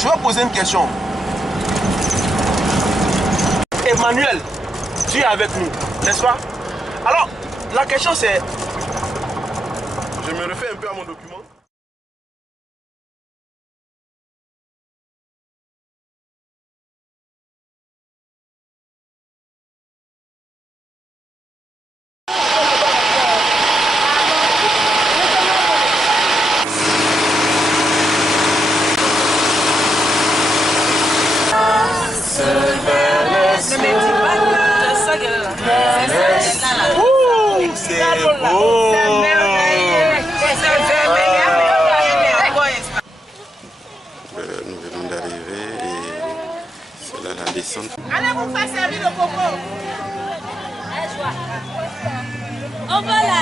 je vais poser une question. Emmanuel, Dieu est avec nous, n'est-ce pas? Alors, la question c'est... Je me refais un peu à mon document. Nous venons d'arriver et c'est là la descente. Allez vous faire servir le coco. On va là.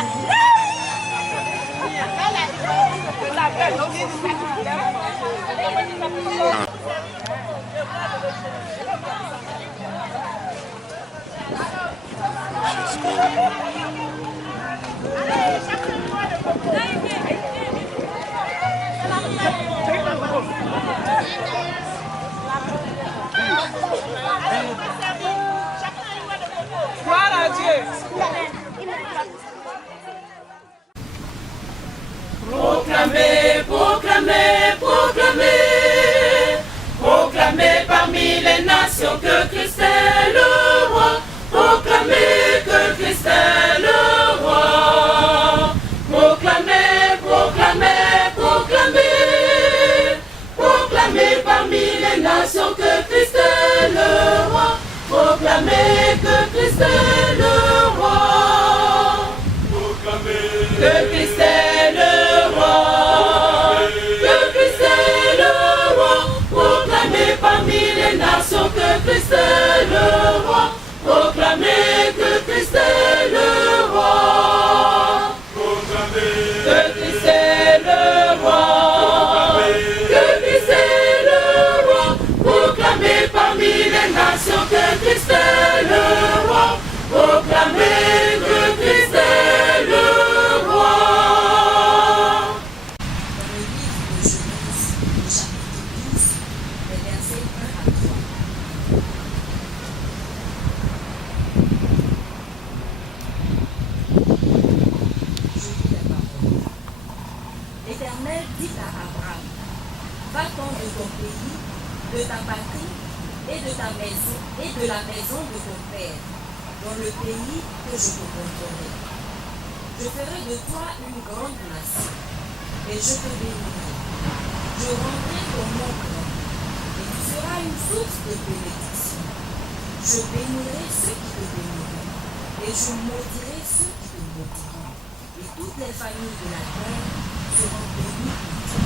Gloire à Dieu. Proclamez, proclamez, proclamez, proclamez parmi les nations que Christ est le roi. Proclamez que Christ est le roi. Proclamez, proclamez, proclamez, proclamez parmi les nations que Christ est le roi. Proclamez que Christ est le roi. Proclamez que Christ est le roi. Que Christ est le roi. Proclamez parmi les nations que Christ est le roi. Proclamez que Christ est le roi. Proclamez que Christ est le roi. Que Christ est le roi. Proclamez parmi les nations que Christ est le roi. Proclamez que Christ est le roi. Dans le livre de Genèse, au chapitre 12, les versets 1 à 3. Je lis la parole. L'Éternel dit à Abraham, va-t'en de ton pays, de ta patrie et de ta maison et de la maison de ton père, dans le pays que je te montrerai. Je ferai de toi une grande nation, et je te bénirai. Je rendrai ton nom grand, et tu seras une source de bénédiction. Je bénirai ceux qui te béniront, et je maudirai ceux qui te maudiront. Et toutes les familles de la terre seront bénies par toi.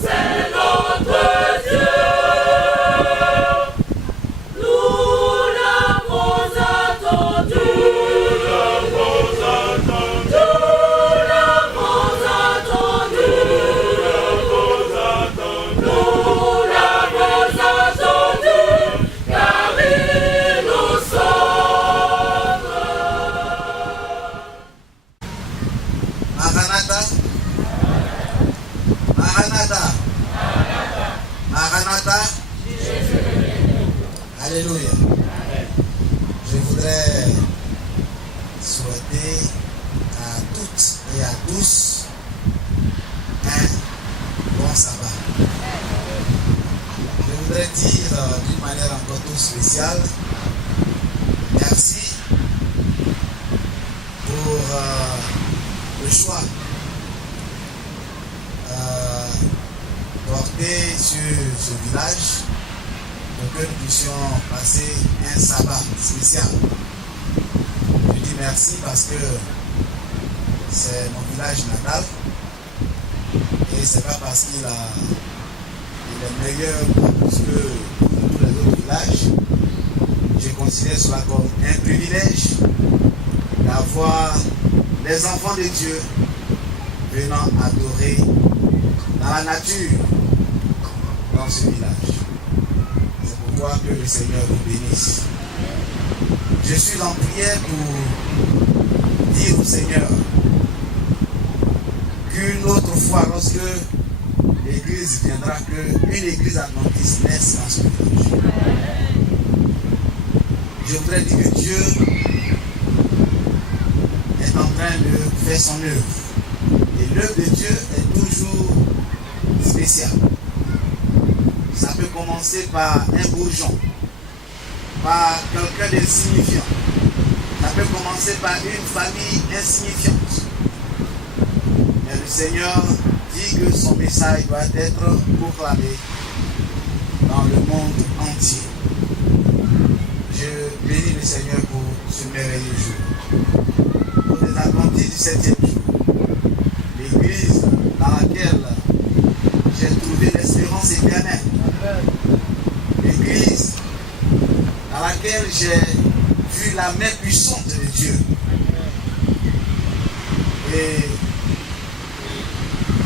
C'est notre Dieu. Nous l'avons attendu. Nous l'avons attendu. Nous l'avons attendu. Nous l'avons attendu. Car il nous sauve. Maranatha. Maranatha. Maranatha. Alléluia. Je voudrais souhaiter à toutes et à tous un bon sabbat. Je voudrais dire d'une manière encore tout spéciale, merci pour le choix porté sur ce village pour que nous puissions passer un sabbat spécial. Je dis merci parce que c'est mon village natal et c'est pas parce qu'il est meilleur que tous les autres villages. Je considère cela comme un privilège d'avoir les enfants de Dieu venant adorer dans la nature dans ce village. C'est pourquoi que le Seigneur vous bénisse. Je suis en prière pour dire au Seigneur qu'une autre fois, lorsque l'Église viendra, qu'une Église adventiste naisse dans ce village. Je voudrais dire que Dieu est en train de faire son œuvre. Et l'œuvre de Dieu est toujours spéciale. Ça peut commencer par un bourgeon, par quelqu'un d'insignifiant. Ça peut commencer par une famille insignifiante. Mais le Seigneur dit que son message doit être proclamé dans le monde entier. Je bénis le Seigneur pour ce merveilleux jour. Pour les Adventistes du 7e jour, l'église dans laquelle j'ai trouvé l'espérance éternelle. L'église dans laquelle j'ai vu la main puissante de Dieu. Et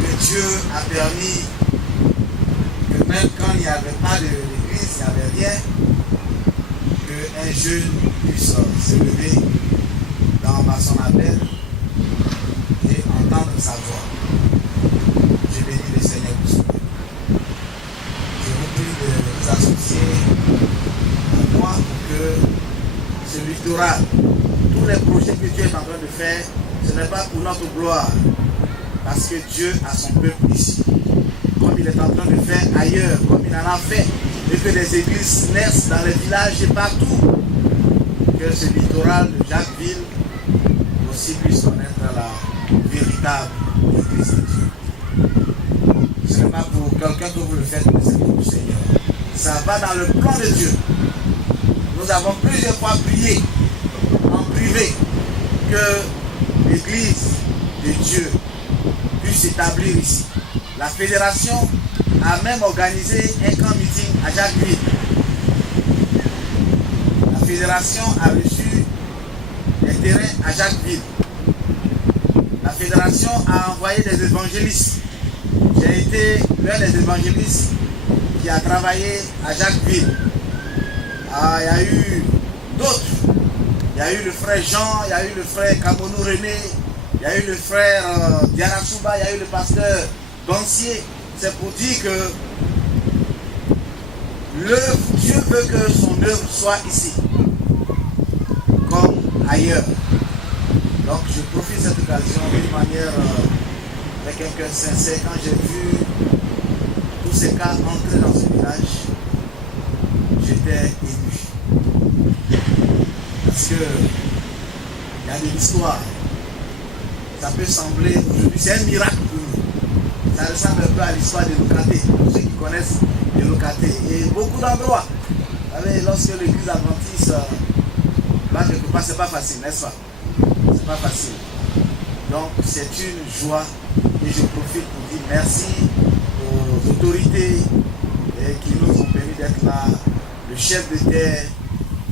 que Dieu a permis que même quand il n'y avait pas de l'église, il n'y avait rien, qu'un jeune puisse se lever dans son appel et entendre sa voix. Je bénis le Seigneur pour ce. Je vous prie de vous associer à moi pour que ce littoral, tous les projets que Dieu est en train de faire, ce n'est pas pour notre gloire, parce que Dieu a son peuple ici. Comme il est en train de faire ailleurs, comme il en a fait, et que des églises naissent dans les villages et partout, que ce littoral de Jacquesville aussi puisse connaître la véritable église de Dieu. Ce n'est pas pour quelqu'un que vous le faites, mais c'est pour le Seigneur. Ça va dans le plan de Dieu. Nous avons plusieurs fois prié en privé que l'église de Dieu puisse s'établir ici. La fédération a même organisé un camp meeting à Jacquesville. La fédération a reçu des terrains à Jacquesville. La fédération a envoyé des évangélistes. J'ai été l'un des évangélistes qui a travaillé à Jacquesville. Il y a eu d'autres. Il y a eu le frère Jean, il y a eu le frère Kamonou René, il y a eu le frère Diana Souba, il y a eu le pasteur Doncier. C'est pour dire que Dieu veut que son œuvre soit ici, comme ailleurs. Donc je profite de cette occasion d'une manière avec un cœur sincère. Quand j'ai vu tous ces cas entrer dans ce village, j'étais ému. Parce que il y a de l'histoire. Ça peut sembler aujourd'hui, c'est un miracle pour nous. Ça ressemble un peu à l'histoire des Locatés, pour ceux qui connaissent les Locatés. Et beaucoup d'endroits. Vous savez, lorsque l'église adventiste va quelque part, c'est pas facile, n'est-ce pas? C'est pas facile. Donc c'est une joie et je profite pour dire merci aux autorités qui nous ont permis d'être là. Le chef de terre,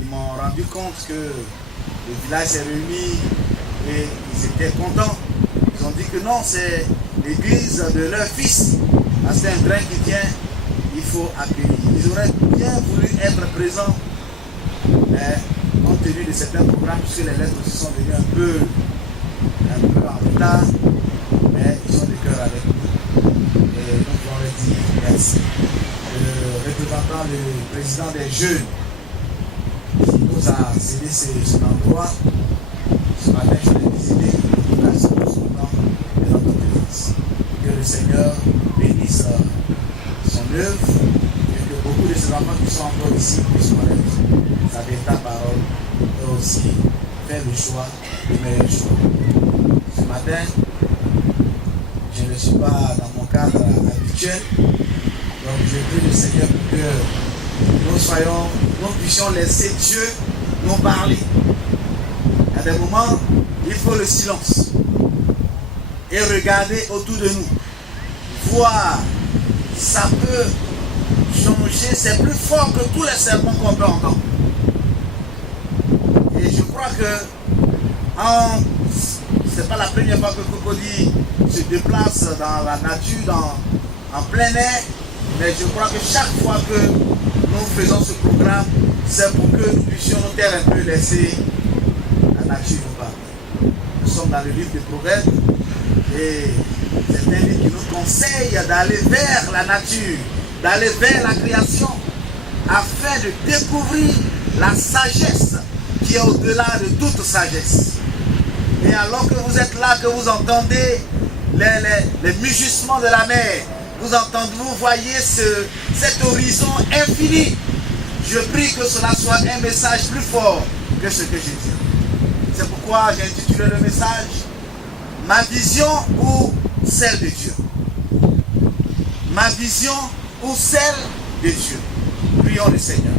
ils m'ont rendu compte que le village s'est réuni et ils étaient contents. Ils ont dit que non, c'est l'église de leur fils. Parce que c'est un train qui vient, il faut accueillir. Ils auraient bien voulu être présents, mais compte tenu de certains programmes, puisque les lettres se sont venues un peu en retard, mais ils ont le cœur avec nous. Et nous pouvons leur dire merci. Le représentant, le président des jeunes, qui nous a cédé cet endroit, ce matin je l'ai visité, en tout cas c'est pour son temps de notre présence. Que le Seigneur bénisse son œuvre et que beaucoup de ces enfants qui sont encore ici puissent connaître sa véritable parole et aussi faire le choix, le meilleur choix. Ce matin, je ne suis pas dans mon cadre habituel, donc je prie le Seigneur pour que nous puissions laisser Dieu nous parler. À des moments, il faut le silence et regarder autour de nous, voir, ça peut changer, c'est plus fort que tous les sermons qu'on peut entendre. Et je crois que c'est pas la première fois que Cocody se déplace dans la nature, en plein air, mais je crois que chaque fois que nous faisons ce programme, c'est pour que nous puissions nous taire un peu, laisser la nature nous parler. Nous sommes dans le livre des Proverbes et c'est un livre qui nous conseille d'aller vers la nature, d'aller vers la création afin de découvrir la sagesse qui est au-delà de toute sagesse. Et alors que vous êtes là, que vous entendez les mugissements de la mer, vous voyez cet horizon infini. Je prie que cela soit un message plus fort que ce que j'ai dit. C'est pourquoi j'ai intitulé le message « Ma vision ou celle de Dieu ». Ma vision ou celle de Dieu. Prions le Seigneur.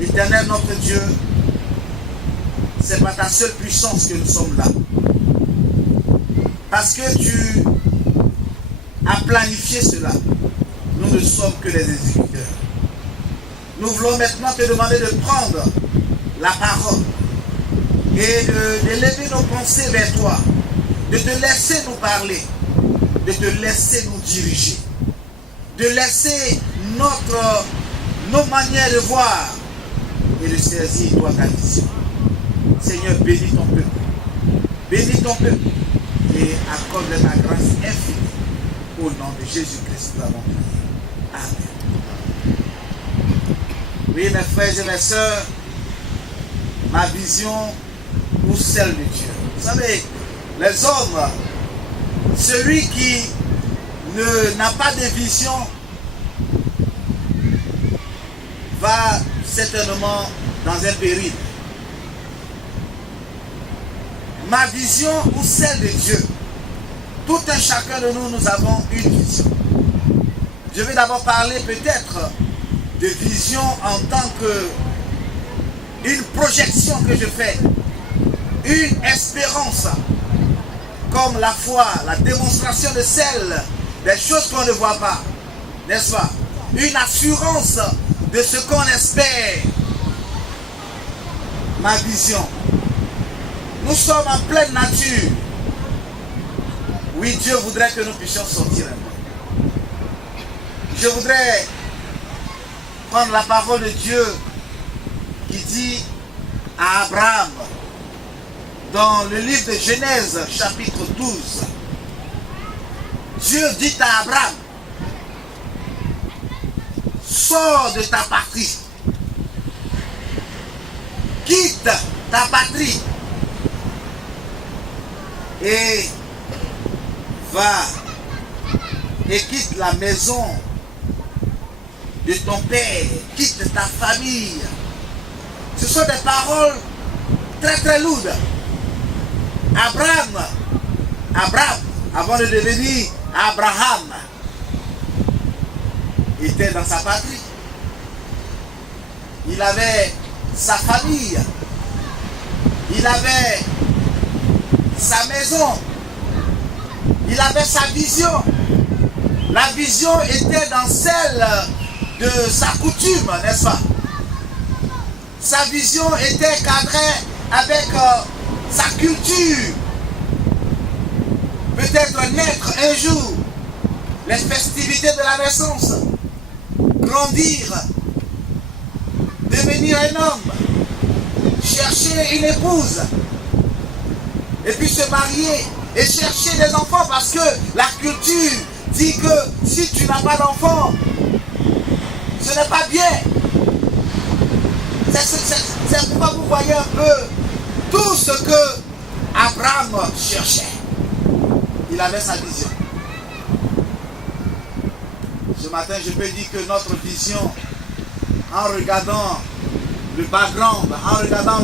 Éternel notre Dieu, c'est par ta seule puissance que nous sommes là. Parce que tu as planifié cela. Nous ne sommes que les exécuteurs. Nous voulons maintenant te demander de prendre la parole et d'élever nos pensées vers toi, de te laisser nous parler, de te laisser nous diriger, de laisser nos manières de voir et de saisir toi ta vision. Seigneur, bénis ton peuple. Bénis ton peuple et accorde ta grâce infinie. Au nom de Jésus-Christ, nous avons prié. Amen. Oui, mes frères et mes sœurs, ma vision ou celle de Dieu. Vous savez, les hommes, celui qui n'a pas de vision va certainement dans un péril. Ma vision ou celle de Dieu. Tout un chacun de nous avons une vision. Je vais d'abord parler peut-être de vision en tant que une projection que je fais, une espérance, comme la foi, la démonstration de celle des choses qu'on ne voit pas, n'est-ce pas? Une assurance de ce qu'on espère. Ma vision. Nous sommes en pleine nature. Oui, Dieu voudrait que nous puissions sortir un peu. Je voudrais prendre la parole de Dieu qui dit à Abraham dans le livre de Genèse chapitre 12. Dieu dit à Abraham, sors de ta patrie, quitte ta patrie et va et quitte la maison de ton père, quitte ta famille. Ce sont des paroles très très lourdes. Abraham, avant de devenir Abraham, était dans sa patrie. Il avait sa famille. Il avait sa maison. Il avait sa vision. La vision était dans celle de sa coutume, n'est-ce pas? Sa vision était cadrée avec sa culture. Peut-être naître un jour, les festivités de la naissance, grandir, devenir un homme, chercher une épouse, et puis se marier et chercher des enfants, parce que la culture dit que si tu n'as pas d'enfants, ce n'est pas bien. C'est pourquoi vous voyez un peu tout ce que Abraham cherchait. Il avait sa vision. Ce matin, je peux dire que notre vision, en regardant le background, en regardant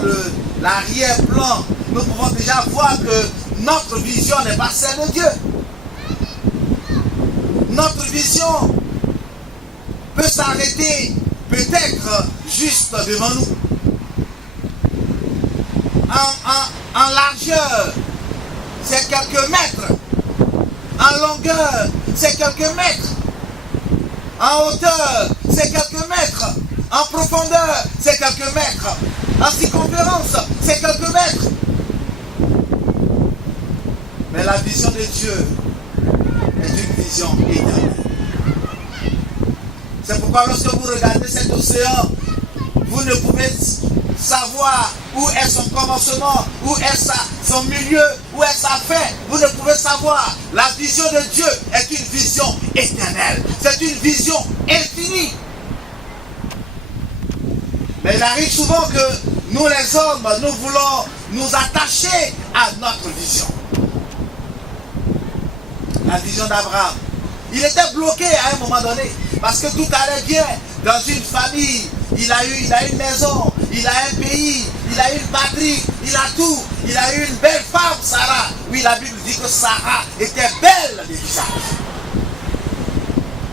l'arrière-plan, nous pouvons déjà voir que notre vision n'est pas celle de Dieu. Notre vision peut s'arrêter peut-être juste devant nous. En largeur, c'est quelques mètres. En longueur, c'est quelques mètres. En hauteur, c'est quelques mètres. En profondeur, c'est quelques mètres. En circonférence, c'est quelques mètres. Mais la vision de Dieu est une vision éternelle. C'est pourquoi lorsque vous regardez cet océan, vous ne pouvez savoir où est son commencement, où est son milieu, où est sa fin. Vous ne pouvez savoir. La vision de Dieu est une vision éternelle. C'est une vision infinie. Mais il arrive souvent que nous les hommes, nous voulons nous attacher à notre vision. La vision d'Abraham. Il était bloqué à un moment donné parce que tout allait bien dans une famille. Il a une maison, il a un pays, il a une patrie, il a tout. Il a eu une belle femme, Sarah. Oui, la Bible dit que Sarah était belle de visage.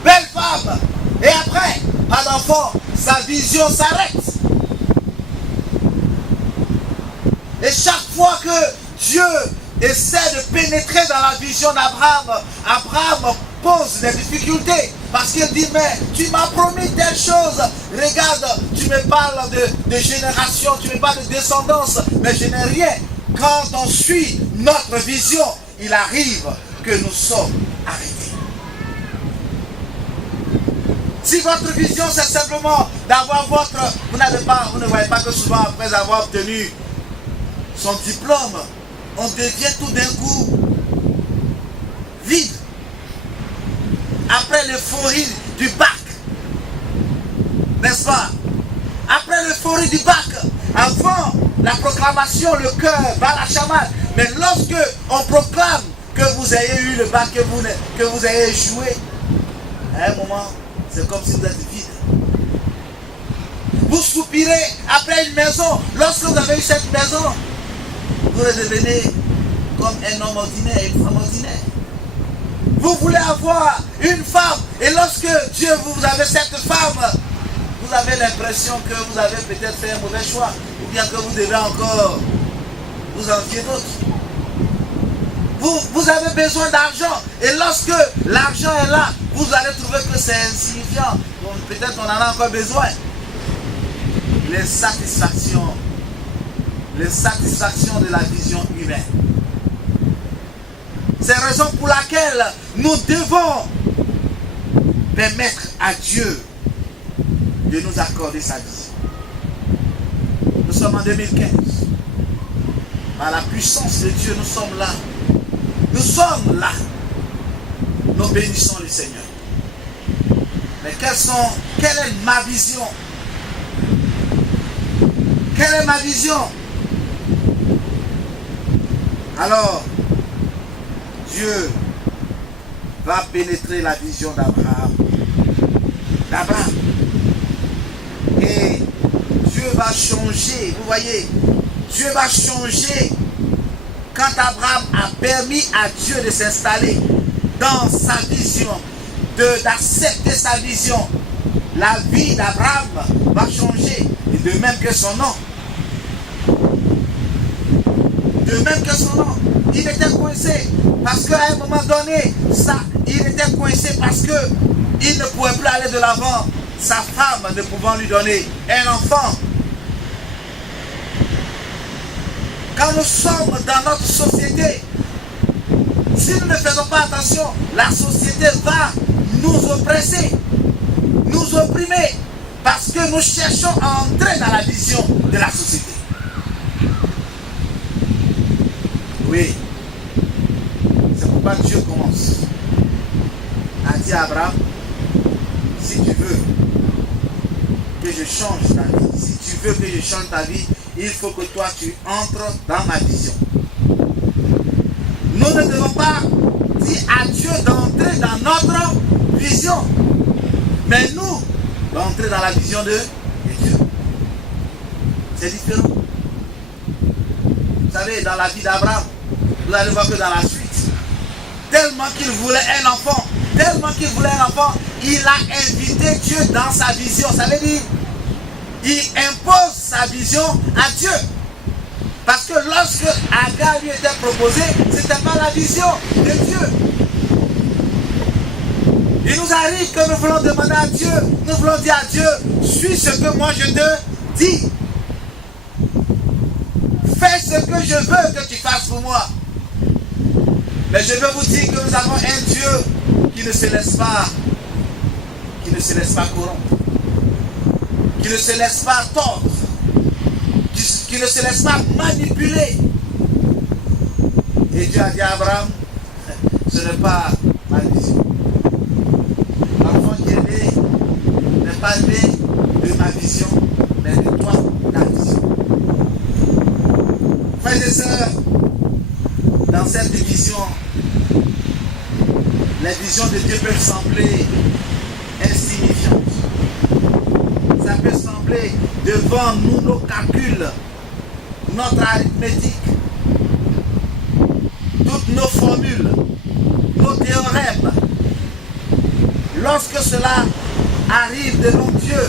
Belle femme. Et après, pas d'enfant, sa vision s'arrête. Et chaque fois que Dieu essaie de pénétrer dans la vision d'Abraham, Abraham pose des difficultés. Parce qu'il dit, mais tu m'as promis telle chose. Regarde, tu me parles de génération, tu me parles de descendance, mais je n'ai rien. Quand on suit notre vision, il arrive que nous sommes arrêtés. Si votre vision, c'est simplement d'avoir vous ne voyez pas que souvent après avoir obtenu son diplôme, on devient tout d'un coup vide. Après l'euphorie du bac, n'est-ce pas? Après l'euphorie du bac, avant la proclamation, le cœur bat la chamade. Mais lorsque on proclame que vous ayez eu le bac, que vous ayez échoué, à un moment, c'est comme si vous êtes vide. Vous soupirez après une maison. Lorsque vous avez eu cette maison, vous devenez comme un homme ordinaire, une femme ordinaire. Vous voulez avoir une femme, et lorsque Dieu vous avez cette femme, vous avez l'impression que vous avez peut-être fait un mauvais choix, ou bien que vous devez encore vous envier d'autres. Vous avez besoin d'argent, et lorsque l'argent est là, vous allez trouver que c'est insignifiant. Bon, peut-être on en a encore besoin. Les satisfactions de la vision humaine. C'est la raison pour laquelle nous devons permettre à Dieu de nous accorder sa vision. Nous sommes en 2015. Par la puissance de Dieu, nous sommes là. Nous sommes là. Nous bénissons le Seigneur. Mais quelle est ma vision? Quelle est ma vision? Alors, Dieu va pénétrer la vision d'Abraham. Et Dieu va changer. Vous voyez, Dieu va changer quand Abraham a permis à Dieu de s'installer dans sa vision, d'accepter sa vision. La vie d'Abraham va changer. Et de même que son nom. De même que son nom. Il était coincé parce qu'à un moment donné, il était coincé parce qu'il ne pouvait plus aller de l'avant. Sa femme ne pouvant lui donner un enfant. Quand nous sommes dans notre société, si nous ne faisons pas attention, la société va nous oppresser, nous opprimer, parce que nous cherchons à entrer dans la vision de la société. Oui. C'est pourquoi Dieu commence à dire à Abraham, si tu veux que je change ta vie, si tu veux que je change ta vie, il faut que toi tu entres dans ma vision. Nous ne devons pas dire à Dieu d'entrer dans notre vision, mais nous d'entrer dans la vision de Dieu. C'est différent. Vous savez, dans la vie d'Abraham, vous allez voir que dans la suite, tellement qu'il voulait un enfant, il a invité Dieu dans sa vision. Ça veut dire, il impose sa vision à Dieu. Parce que lorsque Agar lui était proposé, ce n'était pas la vision de Dieu. Il nous arrive que nous voulons demander à Dieu, nous voulons dire à Dieu, suis ce que moi je te dis. Fais ce que je veux que tu fasses pour moi. Mais je veux vous dire que nous avons un Dieu qui ne se laisse pas corrompre, qui ne se laisse pas tordre, qui ne se laisse pas manipuler. Et Dieu a dit à Abraham, ce n'est pas ma vision. L'enfant qui est né n'est pas né de ma vision, mais de toi, ta vision. Frères et sœurs, dans cette vision, les visions de Dieu peuvent sembler insignifiantes. Ça peut sembler devant nous, nos calculs, notre arithmétique, toutes nos formules, nos théorèmes. Lorsque cela arrive devant Dieu,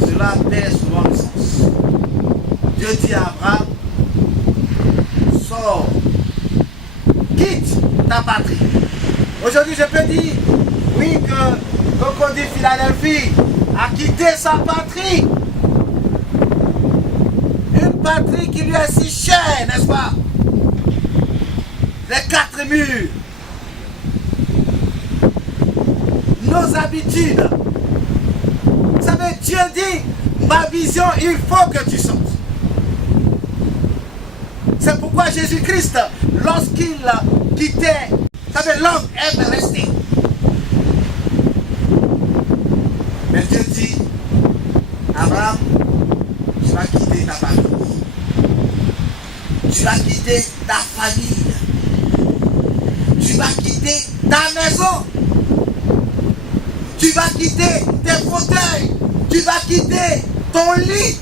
cela perd souvent le sens. Dieu dit à Abraham, sors, quitte ta patrie. Aujourd'hui, je peux dire, oui, que Cocody Philadelphie a quitté sa patrie. Une patrie qui lui est si chère, n'est-ce pas? Les quatre murs, nos habitudes. Vous savez, Dieu dit, ma vision, il faut que tu sortes. C'est pourquoi Jésus-Christ, lorsqu'il quittait, vous savez, l'homme aime rester. Mais Dieu dit, Abraham, tu vas quitter ta patrie. Tu vas quitter ta famille. Tu vas quitter ta maison. Tu vas quitter tes fauteuils. Tu vas quitter ton lit.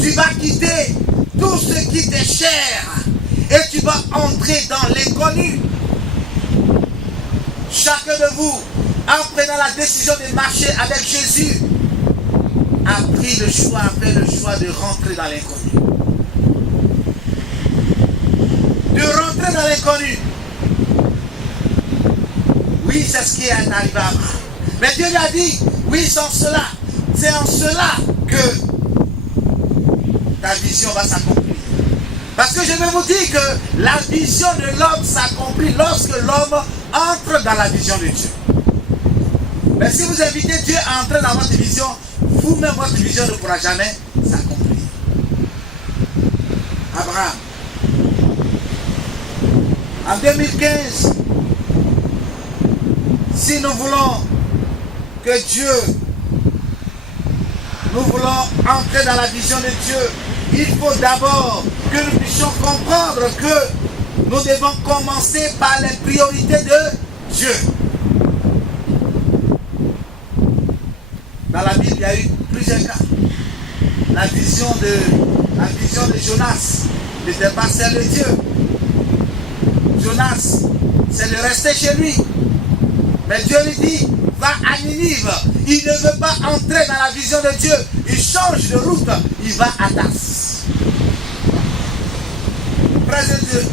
Tu vas quitter tout ce qui t'est cher. Et tu vas entrer dans l'inconnu. Chacun de vous, en prenant la décision de marcher avec Jésus, a pris le choix, a fait le choix de rentrer dans l'inconnu. De rentrer dans l'inconnu. Oui, c'est ce qui est arrivé à Abraham. Mais Dieu lui a dit, oui, c'est en cela que ta vision va s'accomplir. Parce que je vais vous dire que la vision de l'homme s'accomplit lorsque l'homme entre dans la vision de Dieu. Mais si vous invitez Dieu à entrer dans votre vision, vous-même votre vision ne pourra jamais s'accomplir. Abraham, en 2015, si nous voulons que Dieu, nous voulons entrer dans la vision de Dieu, il faut d'abord que nous puissions comprendre que nous devons commencer par les priorités de Dieu. Dans la Bible, il y a eu plusieurs cas. La vision de Jonas n'était pas celle de Dieu. Jonas, c'est de rester chez lui. Mais Dieu lui dit, va à Ninive. Il ne veut pas entrer dans la vision de Dieu. Il change de route. Il va à Tarsis.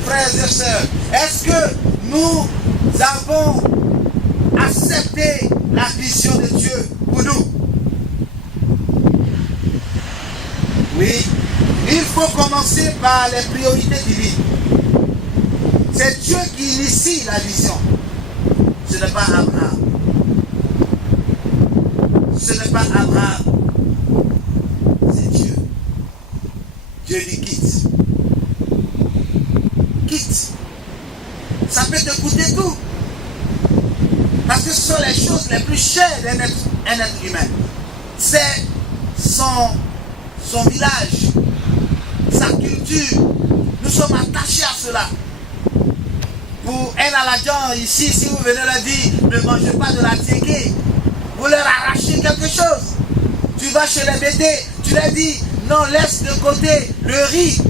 Frères et sœurs, est-ce que nous avons accepté la vision de Dieu pour nous? Oui, il faut commencer par les priorités divines. C'est Dieu qui initie la vision. Ce n'est pas Abraham. Ce n'est pas Abraham. C'est Dieu. Dieu dit quitte. Quitte. Ça peut te coûter tout. Parce que ce sont les choses les plus chères d'un être humain. C'est son village, sa culture. Nous sommes attachés à cela. Pour un Aladjan ici, si vous venez leur dire ne mangez pas de la tiéké, vous leur arrachez quelque chose. Tu vas chez les BD, tu leur dis non, laisse de côté le riz.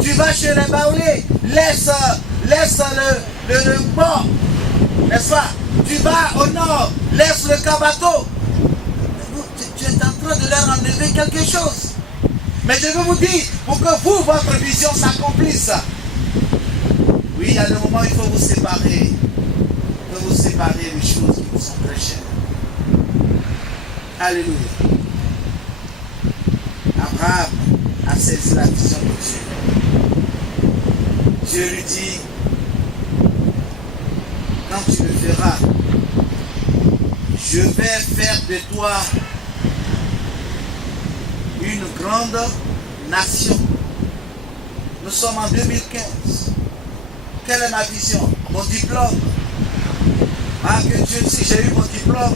Tu vas chez les baoulés, laisse le mort, n'est-ce pas? Tu vas au nord, laisse le kabato. Tu es en train de leur enlever quelque chose. Mais je veux vous dire, pour que vous, votre vision s'accomplisse, oui, il y a des moments où il faut vous séparer. Il faut vous séparer des choses qui vous sont très chères. Alléluia. Abraham a saisi la vision de Dieu. Dieu lui dit, quand tu le feras, je vais faire de toi une grande nation. Nous sommes en 2015. Quelle est ma vision? Mon diplôme. Ah, que Dieu, si j'ai eu mon diplôme,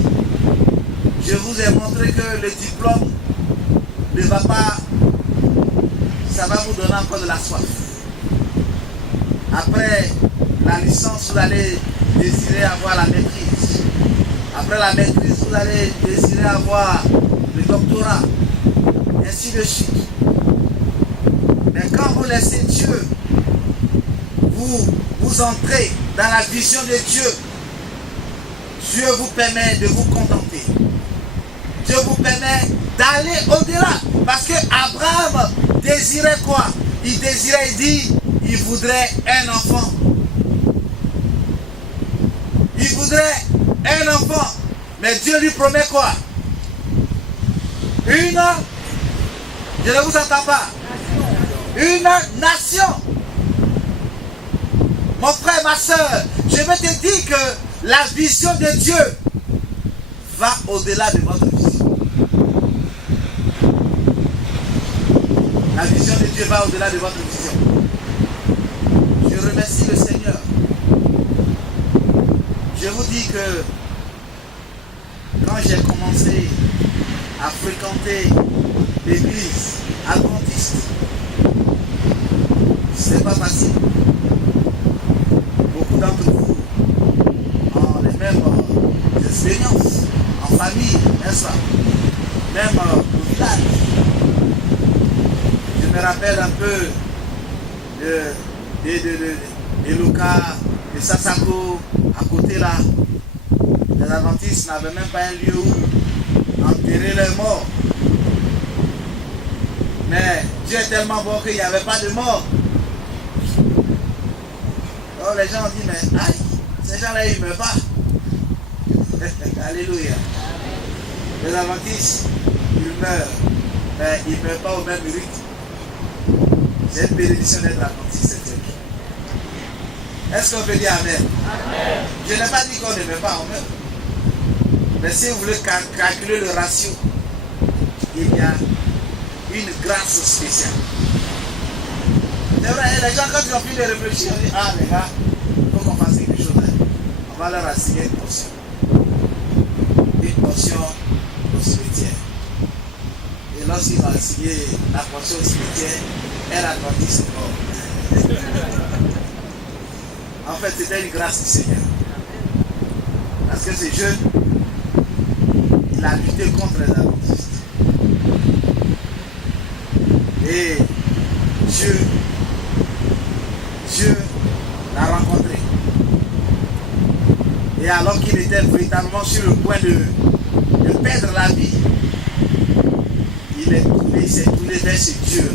je vous ai montré que le diplôme ne va pas, ça va vous donner encore de la soif. Après la licence, vous allez désirer avoir la maîtrise. Après la maîtrise, vous allez désirer avoir le doctorat. Ainsi de suite. Mais quand vous laissez Dieu, vous entrez dans la vision de Dieu, Dieu vous permet de vous contenter. Dieu vous permet d'aller au-delà. Parce que Abraham désirait quoi? Il désirait, il dit, il voudrait un enfant. Il voudrait un enfant. Mais Dieu lui promet quoi? Une, je ne vous entends pas. Une nation. Mon frère, ma soeur, je vais te dire que la vision de Dieu va au-delà de votre vision. La vision de Dieu va au-delà de votre vision. Je remercie le Seigneur. Je vous dis que quand j'ai commencé à fréquenter l'église adventiste, ce n'est pas facile. Beaucoup d'entre vous ont les mêmes expériences en famille, n'est-ce pas? Même au village. Je me rappelle un peu de Luka, de Sassako, à côté là. Les adventistes n'avaient même pas un lieu où enterrer leurs morts. Mais Dieu est tellement bon qu'il n'y avait pas de mort. Alors les gens ont dit, mais aïe, ces gens-là ils ne meurent pas. Alléluia. Les adventistes, ils meurent, mais ils ne meurent pas au même rythme. C'est une bénédiction d'être adventiste. Est-ce qu'on peut dire Amen? Amen. Je n'ai pas dit qu'on ne meurt pas, on meurt. Mais si vous voulez calculer le ratio, il y a une grâce spéciale. C'est vrai, les gens quand ils ont fini de réfléchir, on dit, ah les gars, il faut qu'on fasse quelque chose. On va leur assigner une portion. Une portion au cimetière. Et lorsqu'ils ont assigné la portion au cimetière, elle a grandi ses morts. En fait, c'était une grâce du Seigneur. Parce que ce jeune, il a lutté contre les adventistes. Et Dieu l'a rencontré. Et alors qu'il était véritablement sur le point de perdre la vie, il s'est tourné vers ce Dieu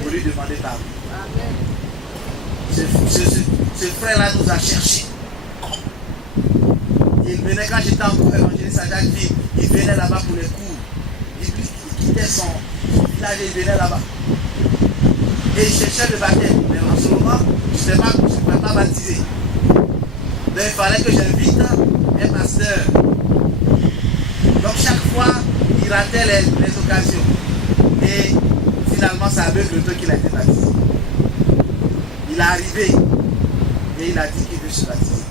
pour lui demander pardon. Ce frère-là nous a cherchés. Il venait quand j'étais encore évangéliste à Jacques, il venait là-bas pour les cours. Il quittait son village et il venait là-bas. Et il cherchait le baptême. Mais en ce moment, je ne pouvais pas baptiser. Donc il fallait que j'invite un pasteur. Donc chaque fois, il ratait les occasions. Et finalement, c'est avec le temps qu'il a été baptisé. Il est arrivé et il a dit qu'il veut se baptiser.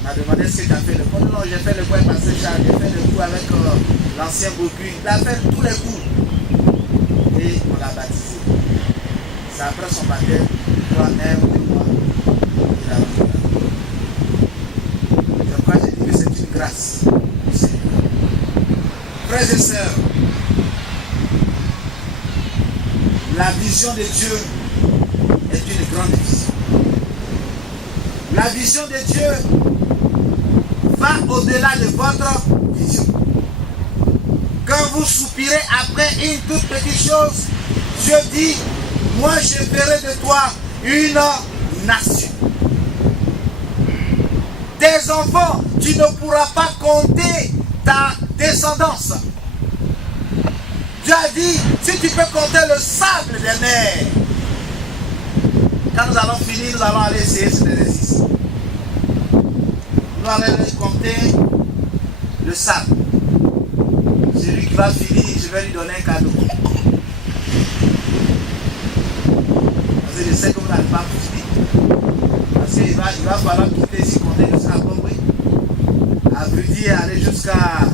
Il m'a demandé ce que tu as fait le coup. Non, j'ai fait le coup avec Pasteur Charles, j'ai fait le coup avec l'ancien Bocu. Il a fait tous les coups. Et on l'a baptisé. C'est après son baptême, 3 heures, 2 mois, il a reçu. Je crois que j'ai dit que c'est une grâce du Seigneur. Frères et sœurs, la vision de Dieu est une grande vision. La vision de Dieu va au-delà de votre vision. Quand vous soupirez après une toute petite chose, Dieu dit, moi je ferai de toi une nation. Tes enfants, tu ne pourras pas compter ta descendance. Dieu a dit, si tu peux compter le sable des mers. Quand nous allons finir, nous allons aller essayer cet exercice. Nous allons compter le sable. Celui qui va finir, je vais lui donner un cadeau. Parce que je sais que vous n'allez pas finir. Parce qu'il va falloir quitter ici, compter jusqu'à Congo. À Brudi, aller jusqu'à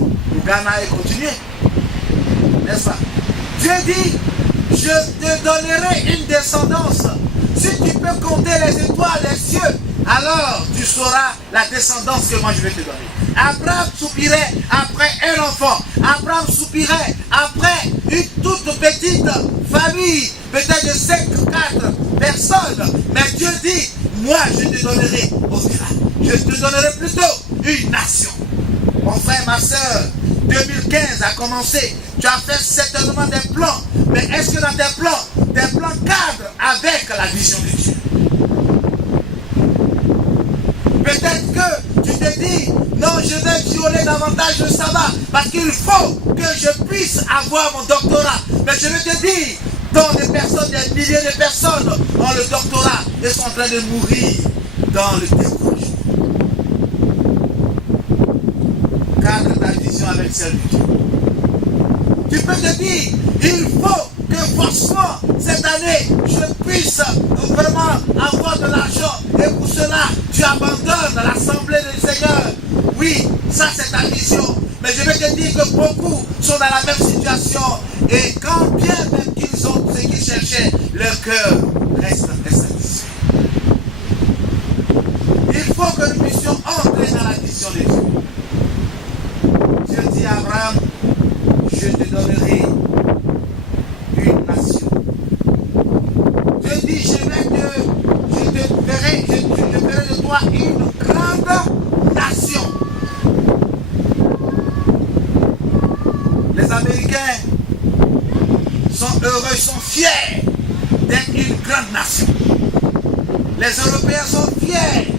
Ghana et continuer. N'est-ce pas? Dieu dit, je te donnerai une descendance. Si tu peux compter les étoiles des cieux, alors tu sauras la descendance que moi je vais te donner. Abraham soupirait après un enfant. Abraham soupirait après une toute petite famille, peut-être de 5 ou 4 personnes. Mais Dieu dit, moi je te donnerai au-delà. Je te donnerai plutôt une nation. Mon frère, ma soeur, 2015 a commencé. Tu as fait certainement des plans. Mais est-ce que dans tes plans cadrent avec la vision de Dieu? Peut-être que tu te dis, non, je vais violer davantage le sabbat parce qu'il faut que je puisse avoir mon doctorat. Mais je vais te dire, tant de personnes, des milliers de personnes ont le doctorat et sont en train de mourir dans le découragement. Cadre ta vision avec celle de Dieu. Tu peux te dire, il faut que forcément cette année je puisse vraiment avoir de l'argent et pour cela tu abandonnes l'assemblée du Seigneur. Oui, ça c'est ta vision. Mais je vais te dire que beaucoup sont dans la même situation et quand bien même qu'ils ont ce qu'ils cherchaient, leur cœur reste insatisfait. Il faut que nous puissions entrer dans la vision de Dieu. Dieu dit à Abraham, je te donnerai une nation. Dieu dit, je ferai de toi une grande nation. Les Américains sont heureux, sont fiers d'être une grande nation. Les Européens sont fiers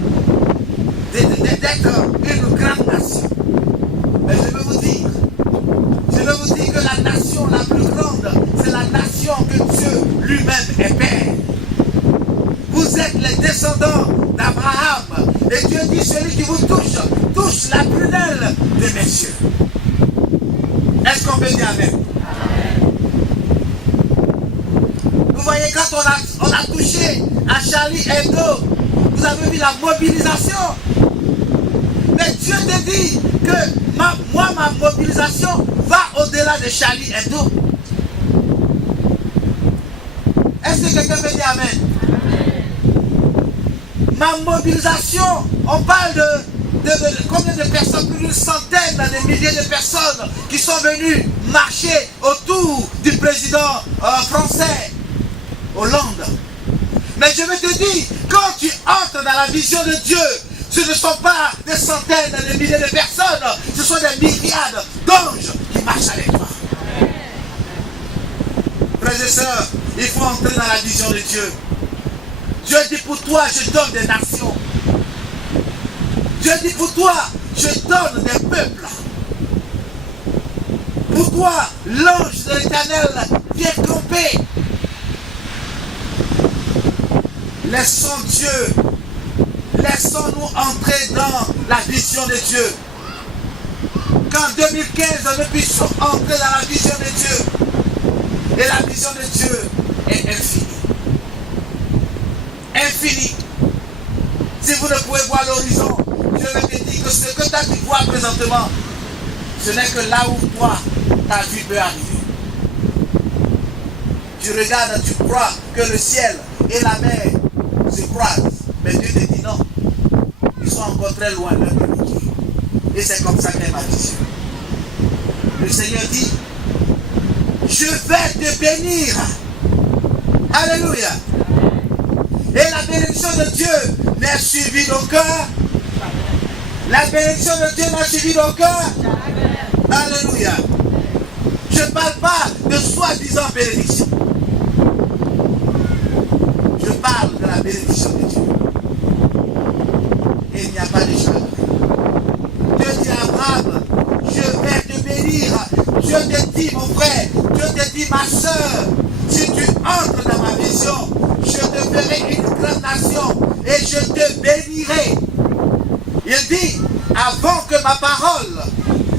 d'être une grande nation. Mais je veux vous dire que la nation la plus grande, c'est la nation que Dieu lui-même est Père. Vous êtes les descendants d'Abraham. Et Dieu dit, celui qui vous touche la prunelle de mes cieux. Est-ce qu'on peut dire Amen? Vous voyez, quand on a touché à Charlie Hebdo, vous avez vu la mobilisation. Mais Dieu te dit que ma mobilisation va au-delà de Charlie Hebdo. Est-ce que quelqu'un peut dire Amen? Ma mobilisation, on parle de combien de personnes? Plus d'une centaine de milliers de personnes qui sont venues marcher autour du président français, Hollande. Mais je vais te dire, quand tu entres dans la vision de Dieu, ce ne sont pas des centaines de milliers de personnes, ce sont des myriades d'anges qui marchent avec toi. Frères et sœurs, il faut entrer dans la vision de Dieu. Dieu dit pour toi, je donne des nations. Dieu dit pour toi, je donne des peuples. Pour toi, l'ange de l'Éternel vient camper. Laissons Dieu. Laissons-nous entrer dans la vision de Dieu. Qu'en 2015, nous puissions entrer dans la vision de Dieu. Et la vision de Dieu est infinie. Infinie. Si vous ne pouvez voir l'horizon, je vais te dire que ce que tu vois présentement, ce n'est que là où toi, ta vie peut arriver. Tu regardes, tu crois que le ciel et la mer se croisent. Mais Dieu te dit non. Ils sont encore très loin l'un de l'autre. Et c'est comme ça qu'est ma vision. Le Seigneur dit, je vais te bénir. Alléluia. Et la bénédiction de Dieu n'est suivie d'aucun. La bénédiction de Dieu n'a suivi d'aucun. Alléluia. Je ne parle pas de soi-disant bénédiction. Je parle de la bénédiction de Dieu. Et il n'y a pas de chagrin. Dieu dit à Abraham, je vais te bénir. Dieu te dit, mon frère, Dieu te dit, ma soeur, si tu entres dans ma vision, je te ferai une grande nation et je te bénirai. Il dit, avant que ma parole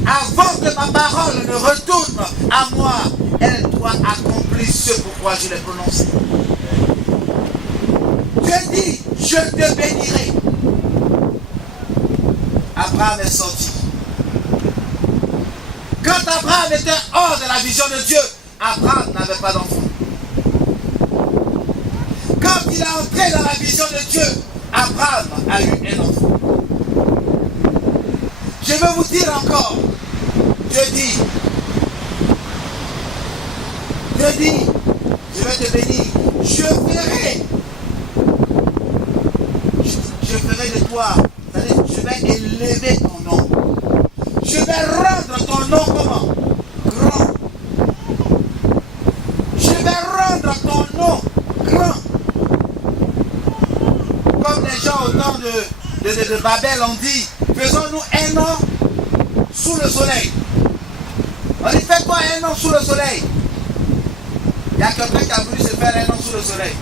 avant que ma parole ne retourne à moi, elle doit accomplir ce pourquoi je l'ai prononcée. Dieu dit, je te bénirai. Abraham est sorti. Quand Abraham était hors de la vision de Dieu, Abraham n'avait pas d'enfant. Quand il est entré dans la vision de Dieu, Abraham a eu un enfant. Je veux vous dire encore, Dieu dit, je vais te bénir, je ferai de toi, c'est-à-dire je vais élever ton nom. Je vais rendre ton nom comment? Grand. Je vais rendre ton nom grand. Comme les gens au temps de Babel ont dit, faisons-nous un nom sous le soleil. On dit, fais quoi un nom sous le soleil? Il y a quelqu'un qui a voulu se faire un nom sous le soleil.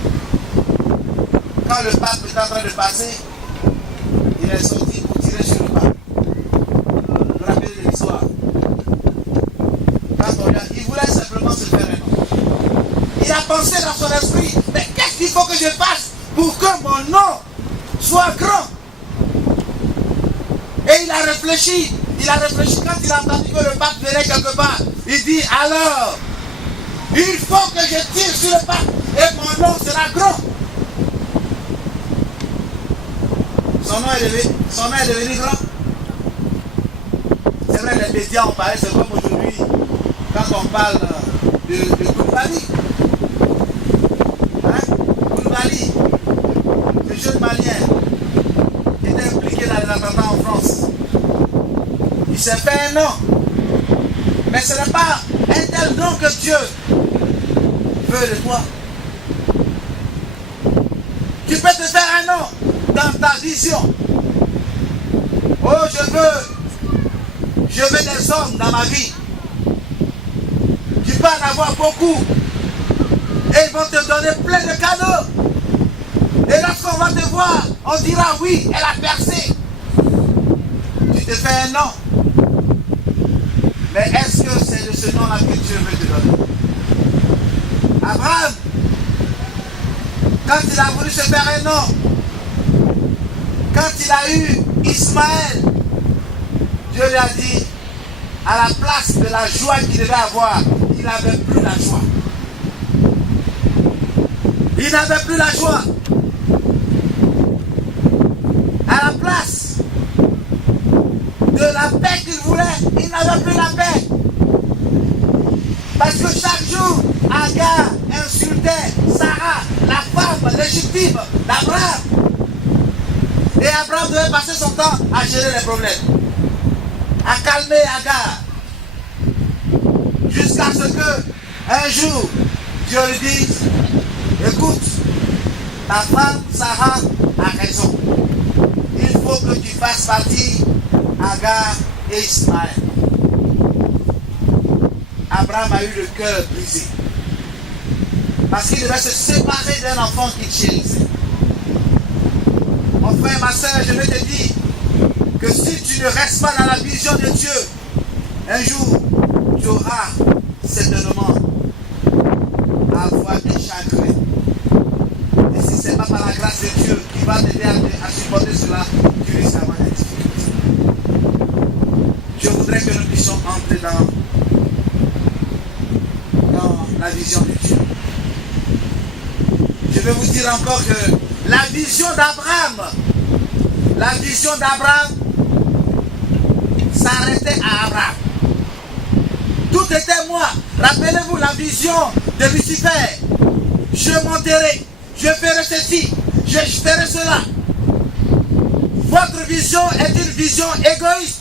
Quand le pape est en train de passer, il est sorti pour tirer sur le pape. Vous vous rappelez de l'histoire? Il voulait simplement se faire un nom. Il a pensé dans son esprit, mais qu'est-ce qu'il faut que je fasse pour que mon nom soit grand? Et il a réfléchi quand il a entendu que le pape venait quelque part. Il dit alors, il faut que je tire sur le pape et mon nom sera grand. Son nom est devenu grand. C'est vrai, les médias ont parlé, c'est comme aujourd'hui, quand on parle de Koulibaly. Koulibaly, le jeune malien qui était impliqué dans les attentats en France. Il s'est fait un nom. Mais ce n'est pas un tel nom que Dieu veut de toi. Tu peux te faire un nom dans ta vision. Oh, je veux des hommes dans ma vie. Tu peux en avoir beaucoup. Et ils vont te donner plein de cadeaux. Et lorsqu'on va te voir, on dira oui, elle a percé. Tu te fais un nom. Mais est-ce que c'est de ce nom-là que Dieu veut te donner? Abraham, quand il a voulu se faire un nom, quand il a eu Ismaël, Dieu lui a dit, à la place de la joie qu'il devait avoir, il n'avait plus la joie. Il n'avait plus la joie. À la place de la paix qu'il voulait, il n'avait plus la paix. Parce que chaque jour, Agar insultait Sarah, la femme légitime d'Abraham. Et Abraham devait passer son temps à gérer les problèmes, à calmer Agar. Jusqu'à ce que, un jour, Dieu lui dise, écoute, ta femme Sarah a raison. Il faut que tu fasses partie Agar et Ismaël. Abraham a eu le cœur brisé. Parce qu'il devait se séparer d'un enfant qu'il chérissait. Mon frère, ma soeur, je vais te dire que si tu ne restes pas dans la vision de Dieu, un jour, tu auras certainement à avoir des chagrins. Et si ce n'est pas par la grâce de Dieu qui va t'aider à supporter cela, tu risques d'avoir des difficultés. Je voudrais que nous puissions entrer dans la vision de Dieu. Je vais vous dire encore que la vision d'Abraham s'arrêtait à Abraham. Tout était moi. Rappelez-vous la vision de Lucifer. Je monterai, je ferai ceci, je ferai cela. Votre vision est une vision égoïste.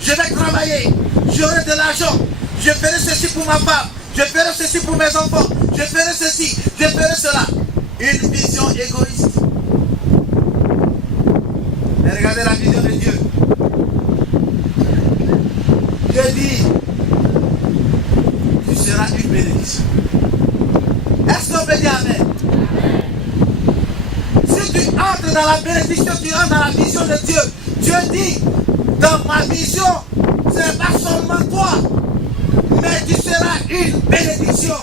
Je vais travailler, j'aurai de l'argent, je ferai ceci pour ma femme, je ferai ceci pour mes enfants, je ferai ceci, je ferai cela. Une vision égoïste. Mais regardez la vision de Dieu. Dieu dit, tu seras une bénédiction. Est-ce qu'on peut dire amen? Si tu entres dans la bénédiction, tu entres dans la vision de Dieu. Dieu dit, Dans ma vision, ce n'est pas seulement toi, mais tu seras une bénédiction.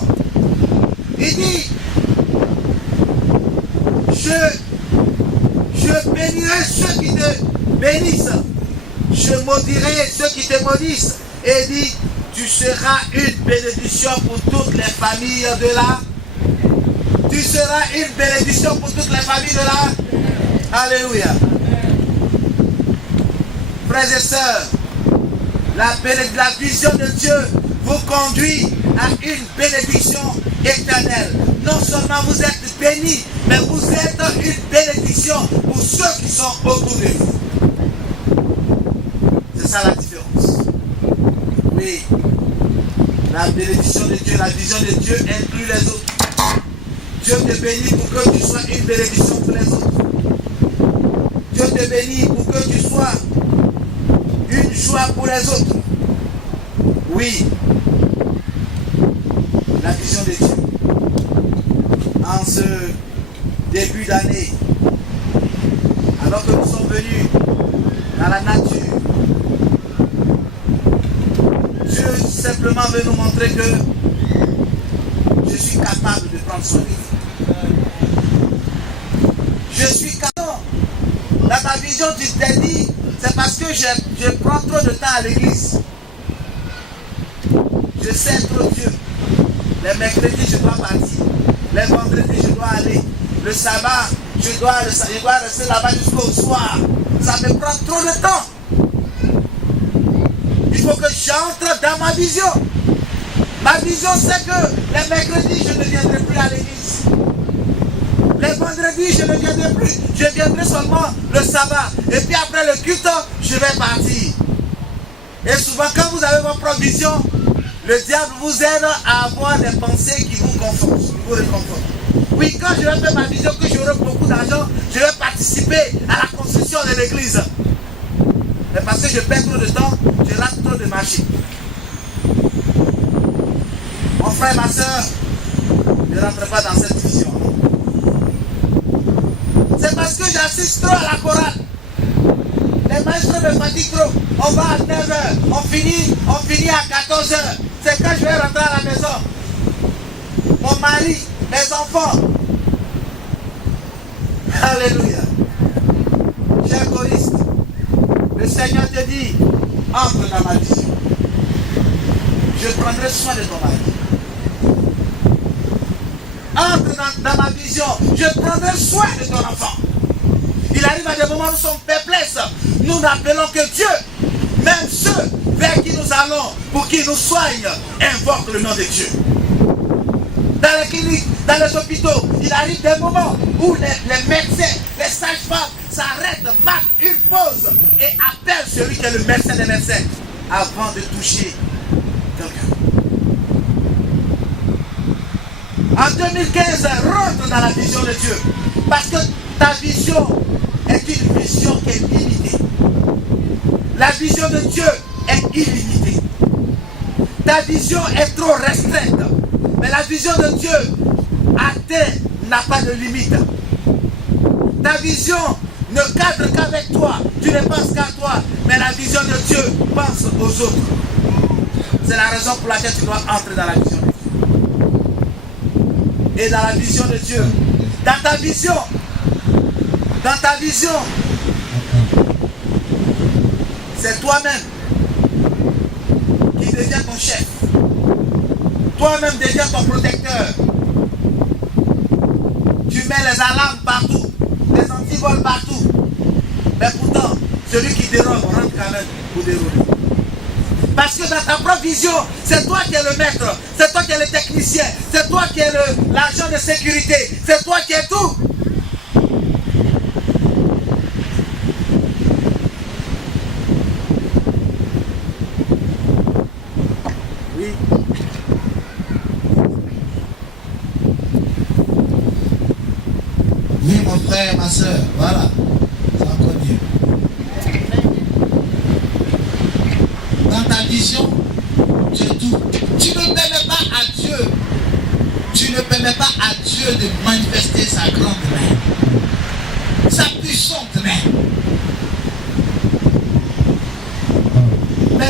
Il dit, je bénirai ceux qui te bénissent. Je maudirai ceux qui te maudissent. Et il dit, tu seras une bénédiction pour toutes les familles de la. Tu seras une bénédiction pour toutes les familles de la. Alléluia. Frères et sœurs, la vision de Dieu vous conduit à une bénédiction éternelle. Non seulement vous êtes bénis, mais vous êtes une bénédiction pour ceux qui sont autour de vous. C'est ça la différence. Oui, la bénédiction de Dieu, la vision de Dieu inclut les autres. Dieu te bénit pour que tu sois une bénédiction pour les autres. Dieu te bénit pour que tu sois une joie pour les autres. Oui, la vision de Dieu. En ce début d'année, alors que nous sommes venus dans la nature, Dieu simplement veut nous montrer que je suis capable de prendre soin de vous. Je suis capable. Dans ta vision, tu t'es dit, c'est parce que je prends trop de temps à l'église. Je sais trop Dieu. Les mercredis, je dois partir. Les vendredis, je dois aller. Le sabbat, je dois rester là-bas jusqu'au soir. Ça me prend trop de temps. Il faut que j'entre dans ma vision. Ma vision, c'est que les mercredis, je ne viendrai plus à l'église. Les vendredis, je ne viendrai plus. Je viendrai seulement le sabbat. Et puis après le culte, je vais partir. Et souvent, quand vous avez votre propre vision, le diable vous aide à avoir des pensées qui vous confortent, qui vous réconfortent. Oui, quand je vais faire ma vision, que j'aurai beaucoup d'argent, je vais participer à la construction de l'église. Mais parce que je perds trop de temps, je rate trop de marché. Mon frère, ma soeur, ne rentre pas dans cette vision. C'est parce que j'assiste trop à la chorale. Les maîtres me fatiguent trop. On va à 9h, on finit à 14h. C'est quand je vais rentrer à la maison. Mon mari, mes enfants. Alléluia. Cher choriste, le Seigneur te dit, entre dans ma vision. Je prendrai soin de ton mari. Entre dans ma vision. Je prendrai soin de ton enfant. Il arrive à des moments où nous sommes perplexes. Nous n'appelons que Dieu. Même ceux vers qui nous allons pour qu'ils nous soignent invoquent le nom de Dieu. Dans les cliniques, dans les hôpitaux, il arrive des moments où les médecins, les sages-femmes s'arrêtent, marquent une pause et appellent celui qui est le médecin des médecins avant de toucher quelqu'un. En 2015, rentre dans la vision de Dieu. Parce que ta vision est une vision qui est limitée. La vision de Dieu est illimitée. Ta vision est trop restreinte. Mais la vision de Dieu n'a pas de limite. Ta vision ne cadre qu'avec toi. Tu ne penses qu'à toi. Mais la vision de Dieu pense aux autres. C'est la raison pour laquelle tu dois entrer dans la vision de Dieu. Et dans la vision de Dieu, dans ta vision, c'est toi-même qui deviens ton chef. Toi-même deviens ton protecteur. Tu mets les alarmes partout, les antivols partout. Mais pourtant, celui qui dérobe rentre quand même pour dérouler. Parce que dans ta propre vision, c'est toi qui es le maître, c'est toi qui es le technicien, c'est toi qui es l'agent de sécurité, c'est toi qui es tout. Oui. Oui, mon frère, ma soeur, voilà. C'est encore mieux. Dans ta vision, tu es tout. Tu ne permets pas à Dieu, de manifester sa grande main, sa puissante main.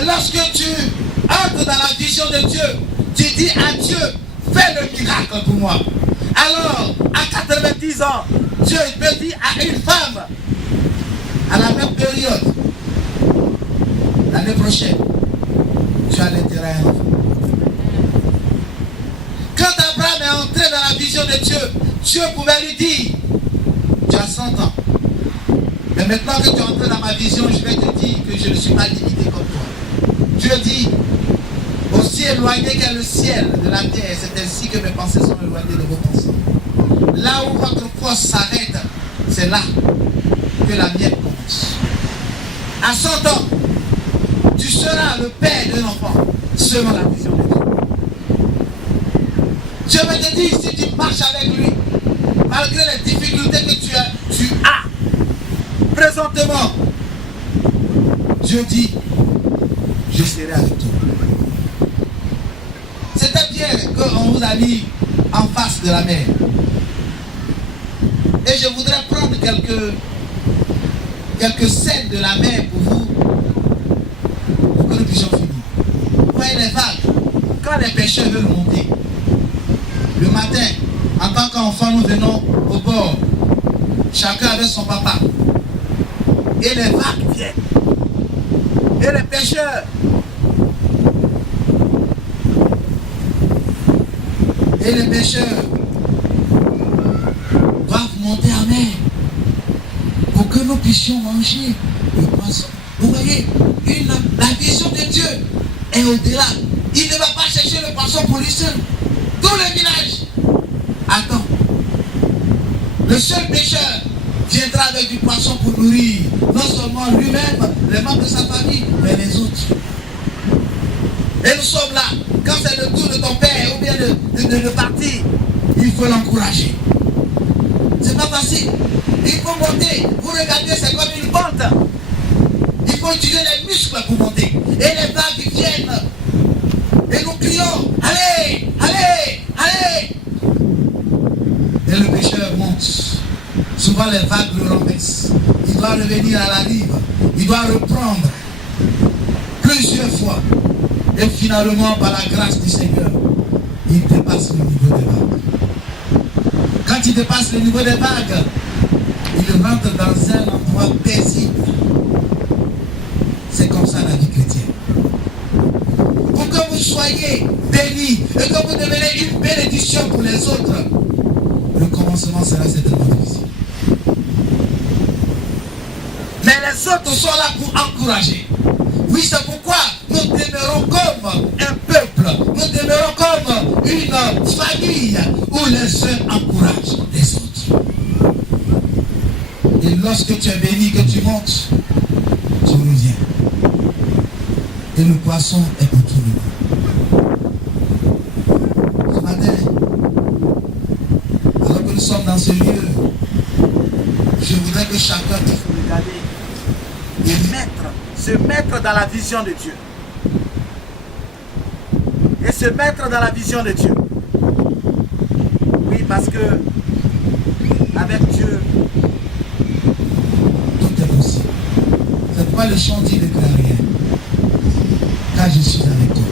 Et lorsque tu entres dans la vision de Dieu, tu dis à Dieu, fais le miracle pour moi. Alors, à 90 ans, Dieu peut dire à une femme, à la même période, l'année prochaine, tu as l'intérêt à un enfant. Quand Abraham est entré dans la vision de Dieu, Dieu pouvait lui dire, tu as 100 ans. Mais maintenant que tu es entré dans ma vision, je vais te dire que je ne suis pas limité comme toi. Dieu dit, aussi éloigné qu'est le ciel de la terre, c'est ainsi que mes pensées sont éloignées de vos pensées. Là où votre foi s'arrête, c'est là que la mienne commence. À 100 ans, tu seras le père d'un enfant, selon la vision de Dieu. Je vais te dire, si tu marches avec lui, malgré les difficultés que tu as présentement, Dieu dit, je serai avec toi. C'était bien qu'on vous a mis en face de la mer. Et je voudrais prendre quelques scènes de la mer pour que nous puissions finir. Vous voyez les vagues, quand les pêcheurs veulent monter, le matin, en tant qu'enfant, nous venons au bord, chacun avec son papa. Et les vagues viennent. Et les pêcheurs doivent monter à mer pour que nous puissions manger le poisson. Vous voyez, la vision de Dieu est au-delà. Il ne va pas chercher le poisson pour lui seul. Tout le village attend. Le seul pêcheur viendra avec du poisson pour nourrir non seulement lui-même, les membres de sa famille, mais les autres. Et nous sommes là. Quand c'est le tour de ton père ou bien de partir, il faut l'encourager. C'est pas facile. Il faut monter. Vous regardez, c'est comme une pente. Il faut utiliser les muscles pour monter. Et les vagues viennent. Et nous crions, allez, allez, allez. Et le pêcheur monte. Souvent les vagues le renversent. Il doit revenir à la rive. Il doit reprendre plusieurs fois. Et finalement, par la grâce du Seigneur, il dépasse le niveau des vagues. Quand il dépasse le niveau des vagues, il rentre dans un endroit paisible. C'est comme ça la vie chrétienne. Pour que vous soyez bénis et que vous devenez une bénédiction pour les autres, le commencement sera certainement difficile. Mais les autres sont là pour encourager. Oui, c'est pourquoi nous demeurons comme un peuple, nous demeurons comme une famille où les uns encouragent les autres. Et lorsque tu es béni, que tu montes, tu reviens. Et le poisson est pour tout le monde. Ce matin, alors que nous sommes dans ce lieu, je voudrais que chacun puisse regarder et se mettre dans la vision de Dieu. Et se mettre dans la vision de Dieu. Oui, parce que avec Dieu, tout est possible. C'est pourquoi le chant dit ne crains rien, car je suis avec toi.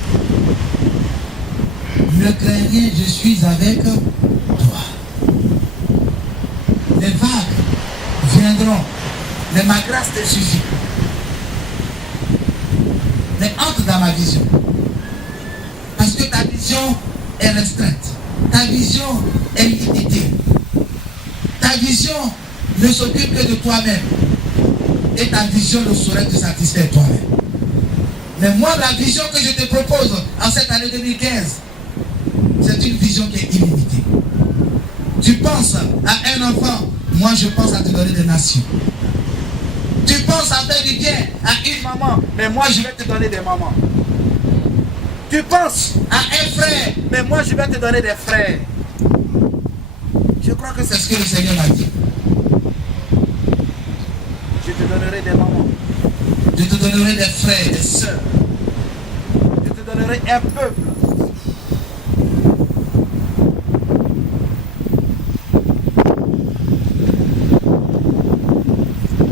Ne crains rien, je suis avec toi. Les vagues viendront, mais ma grâce te suffit. Mais entre dans ma vision. Parce que ta vision est restreinte. Ta vision est limitée. Ta vision ne s'occupe que de toi-même. Et ta vision ne saurait te satisfaire toi-même. Mais moi, la vision que je te propose en cette année 2015, c'est une vision qui est illimitée. Tu penses à un enfant, moi je pense à te donner des nations. Tu penses à faire du bien à une maman, mais moi je vais te donner des mamans. Tu penses à un frère, mais moi je vais te donner des frères. Je crois que c'est ce que le Seigneur m'a dit. Je te donnerai des mamans. Je te donnerai des frères, des sœurs. Je te donnerai un peuple.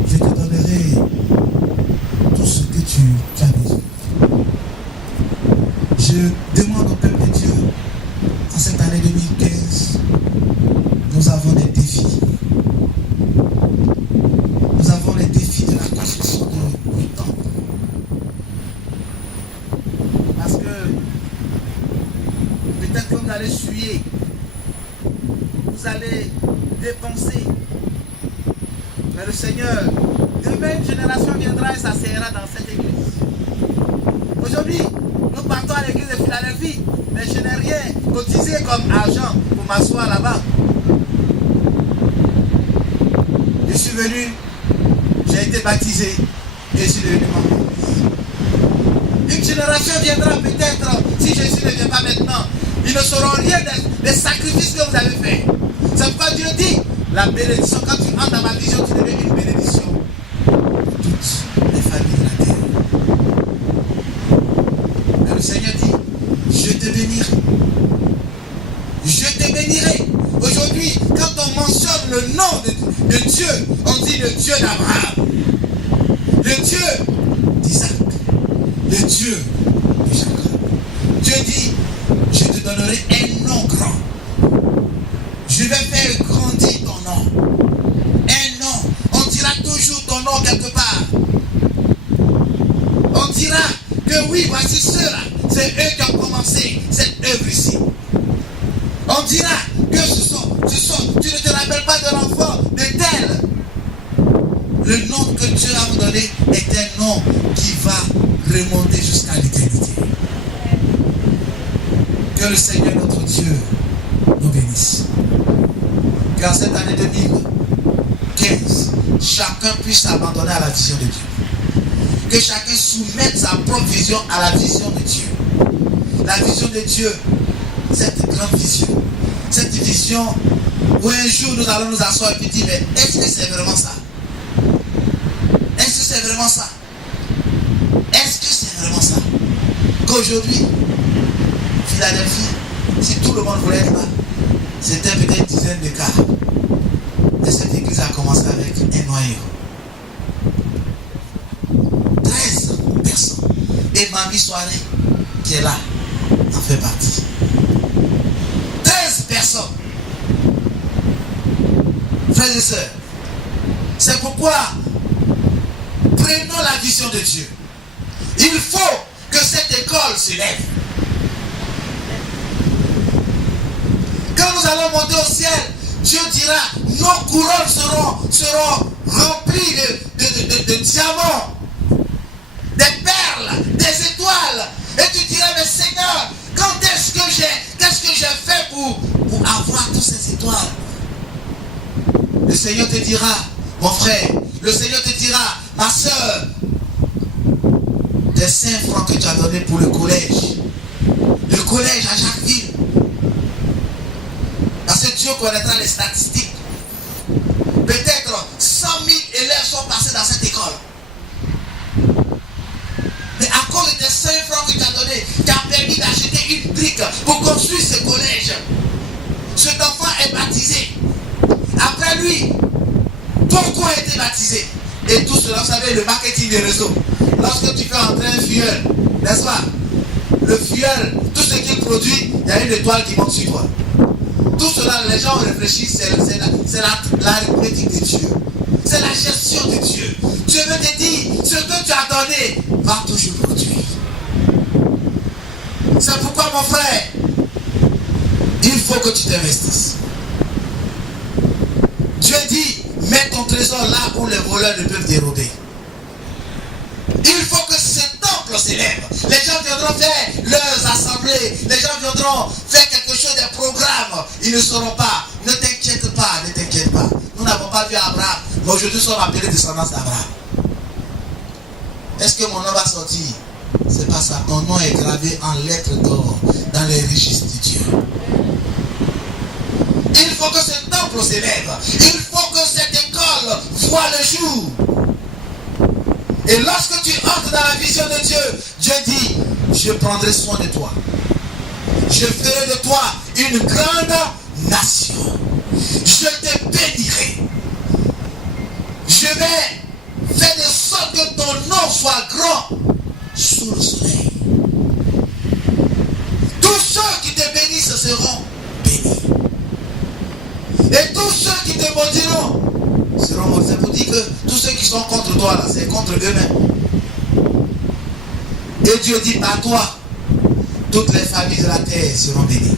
Je te donnerai tout ce que tu as besoin. répondre au peuple de Dieu, en cette année 2015, nous avons des défis. Nous avons les défis de la construction du temple. Parce que peut-être que vous allez suer, vous allez dépenser. Mais le Seigneur, demain une génération viendra et s'asseyera dans cette église. Aujourd'hui, nous partons à l'église de Philadelphie, mais je n'ai rien cotisé comme argent pour m'asseoir là-bas. Je suis venu, j'ai été baptisé et je suis devenu membre. Une génération viendra peut-être, si Jésus ne vient pas maintenant, ils ne sauront rien des sacrifices que vous avez faits. C'est pourquoi Dieu dit, la bénédiction, quand tu entres dans ma vision, tu deviens une bénédiction pour toutes les familles de la terre. Mais le Seigneur dit, je te bénirai. Je te bénirai. Aujourd'hui, quand on mentionne le nom de Dieu, on dit le Dieu d'Abraham, le Dieu d'Isaac, le Dieu de Jacob. Dieu dit, je te donnerai un nom grand. Je vais faire grandir ton nom. Un nom. On dira toujours ton nom quelque part. On dira que oui, voici ceux-là. C'est eux qui ont commencé cette œuvre ici. On dira que tu ne te rappelles pas de l'enfant de tel. Le nom que Dieu a vous donné est un nom qui va remonter jusqu'à l'éternité. Que le Seigneur notre Dieu nous bénisse. Qu'en cette année 2015, chacun puisse s'abandonner à la vision de Dieu. Que chacun soumette sa propre vision à la vision de Dieu. La vision de Dieu, cette grande vision. Cette vision où un jour nous allons nous asseoir et puis dire, mais est-ce que c'est vraiment ça? Est-ce que c'est vraiment ça? Est-ce que c'est vraiment ça? Qu'aujourd'hui, Philadelphie, si tout le monde voulait être là, c'était peut-être une dizaine de cas. Mais cette église a commencé avec un noyau. 13 personnes. Et Mamie Soirée, qui est là, en fait partie. 13 personnes. Frères et sœurs, c'est pourquoi prenons la vision de Dieu. Il faut que cette école se lève. Quand nous allons monter au ciel, Dieu dira, nos couronnes seront remplies de diamants, des perles, des étoiles. Et tu diras, mais Seigneur, qu'est-ce que j'ai fait pour avoir toutes ces étoiles? Le Seigneur te dira, mon frère, le Seigneur te dira, ma soeur, tes 5 francs que tu as donnés pour le collège à Jacquesville. Parce que Dieu connaîtra les statistiques. Peut-être 100 000 élèves sont passés dans cette école. Mais à cause de tes 5 francs que tu as donnés, tu as permis d'acheter une brique pour construire ce collège. Cet enfant est baptisé. Après lui, beaucoup ont été baptisés. Et tout cela, vous savez, le marketing des réseaux. Lorsque tu fais entrer un filleul, n'est-ce pas? Le filleul, tout ce qu'il produit, il y a une étoile qui monte sur toi. Tout cela, les gens réfléchissent, c'est la politique de Dieu. C'est la gestion de Dieu. Dieu veut te dire, ce que tu as donné va toujours produire. C'est pourquoi, mon frère, il faut que tu t'investisses. Dieu dit, mets ton trésor là où les voleurs ne peuvent dérober. Il faut que ce temple s'élève. Les gens viendront faire leurs assemblées. Les gens viendront faire quelque chose, des programmes. Ils ne sauront pas. Ne t'inquiète pas, ne t'inquiète pas. Nous n'avons pas vu Abraham. Mais aujourd'hui, nous sommes appelés descendants d'Abraham. Est-ce que mon nom va sortir? C'est pas ça. Ton nom est gravé en lettres d'or dans les registres de Dieu. Il faut que ce temple s'élève. Il faut que cette école voie le jour. Et lorsque tu entres dans la vision de Dieu, Dieu dit, je prendrai soin de toi. Je ferai de toi une grande nation. Je te bénirai. Je vais faire de sorte que ton nom soit grand sous le soleil. Tout pour dire que tous ceux qui sont contre toi, là, c'est contre eux-mêmes. Et Dieu dit, par toi, toutes les familles de la terre seront bénies.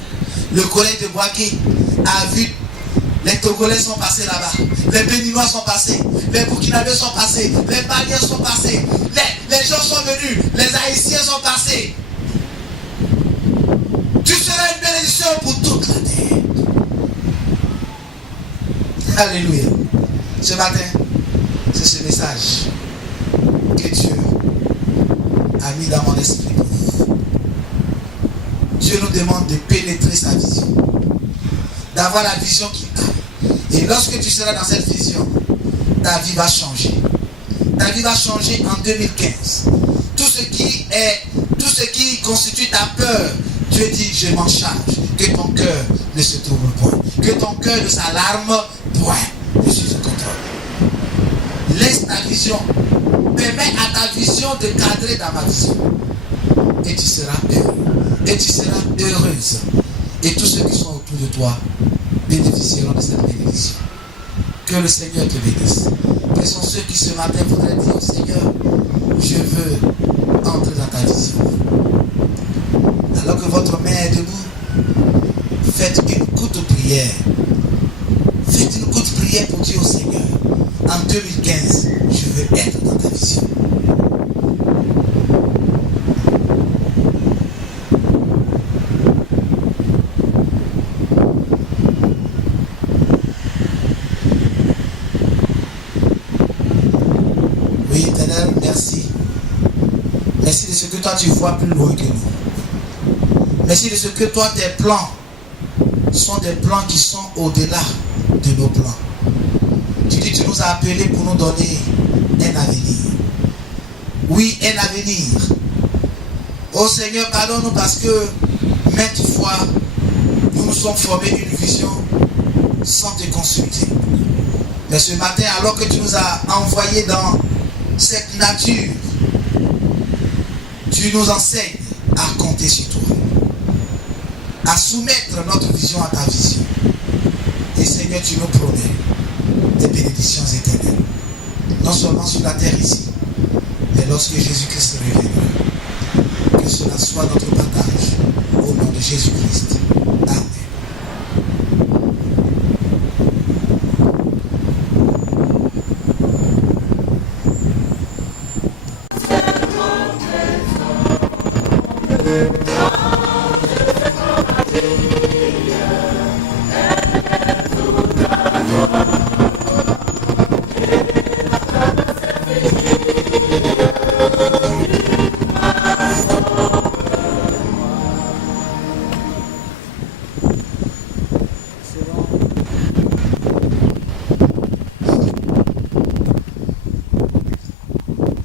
Le collège de Boaké a vu, les Togolais sont passés là-bas, les Béninois sont passés, les Burkinabés sont passés, les Maliens sont passés, les gens sont venus, les Haïtiens sont passés. Tu seras une bénédiction pour toute la terre. Alléluia. Ce matin, c'est ce message que Dieu a mis dans mon esprit. Dieu nous demande de pénétrer sa vision, d'avoir la vision qu'il a. Et lorsque tu seras dans cette vision, ta vie va changer. Ta vie va changer en 2015. Tout ce qui constitue ta peur, Dieu dit, je m'en charge. Que ton cœur ne se trouble point. Que ton cœur ne s'alarme point. Je suis au contrôle. Laisse ta vision. Permets à ta vision de cadrer dans ma vision. Et tu seras heureux. Et tu seras heureuse. Et tous ceux qui sont autour de toi bénéficieront de cette bénédiction. Que le Seigneur te bénisse. Quels sont ceux qui ce matin voudraient dire au Seigneur, je veux entrer dans ta vision. Alors que votre main est debout, faites une courte prière. Faites une courte prière pour dire au Seigneur, en 2015, je veux être dans ta vision. Oui, Éternel, merci. Merci de ce que toi tu vois plus loin que nous. Merci de ce que toi tes plans sont des plans qui sont au-delà de nos plans. Tu dis tu nous as appelés pour nous donner un avenir. Oui, un avenir. Oh Seigneur, pardonne-nous parce que maintes fois nous nous sommes formés une vision sans te consulter. Mais ce matin, alors que tu nous as envoyés dans cette nature, tu nous enseignes à compter sur toi, à soumettre notre vision à ta vision. Et Seigneur, tu nous promets des bénédictions éternelles, non seulement sur la terre ici, mais lorsque Jésus-Christ reviendra. Que cela soit notre partage au nom de Jésus-Christ. Amen.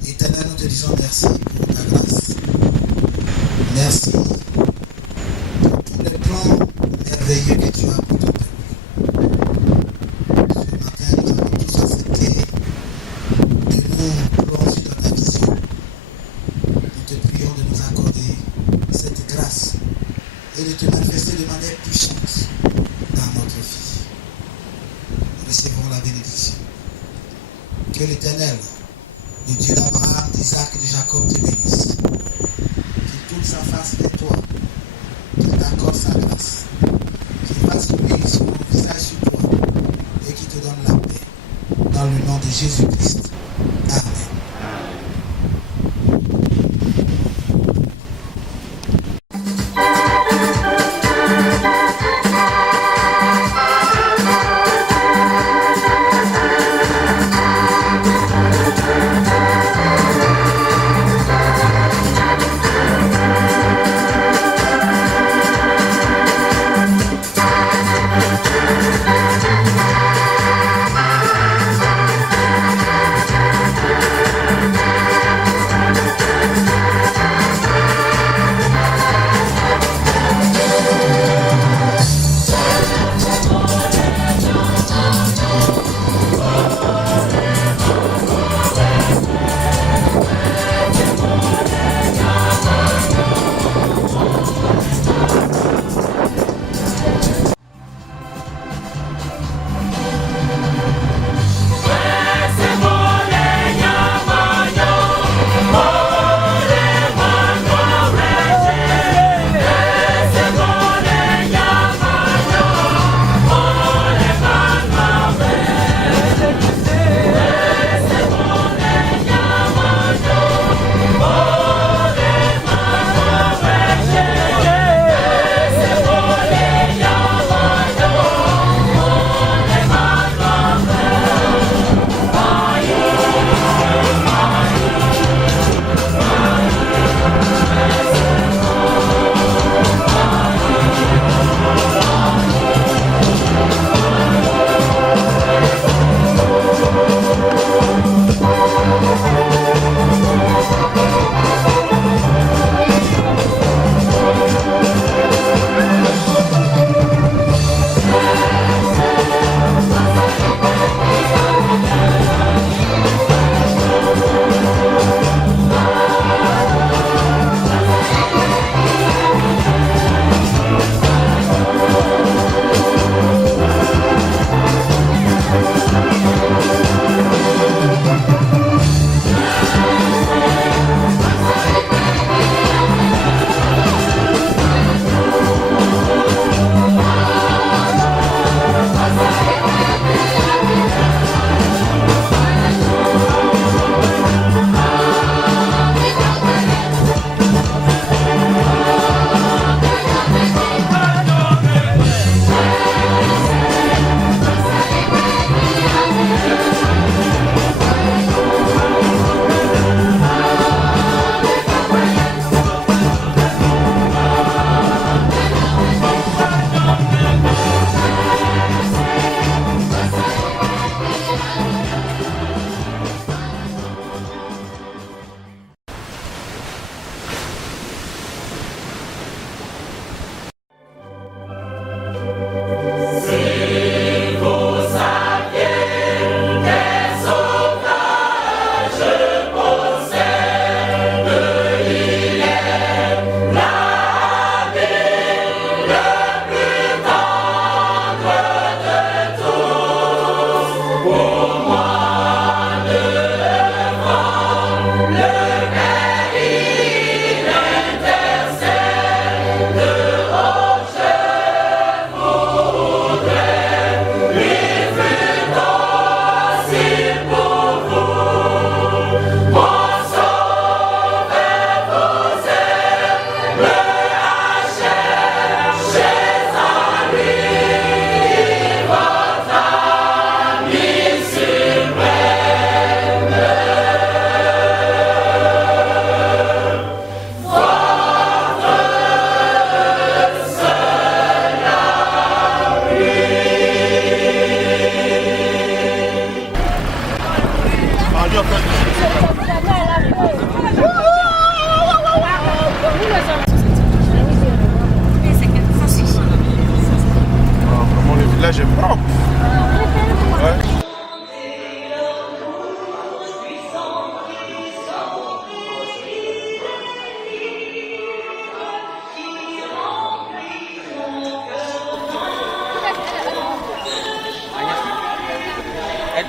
Éternel, nous te disons merci pour ta grâce. Merci pour tous les plans merveilleux que tu as pour ton peuple. Ce matin, nous avons tous accepté de nous plonger dans ta vision. Nous te prions de nous accorder cette grâce et de te manifester de manière puissante dans notre vie. Recevons la bénédiction. Que l'Éternel, le Dieu d'Abraham, d'Isaac et de Jacob te bénisse. Qu'il tourne sa face vers toi. Qu'il t'accorde sa grâce. Qu'il fasse luire son visage sur toi. Et qu'il te donne la paix. Dans le nom de Jésus-Christ. Amen.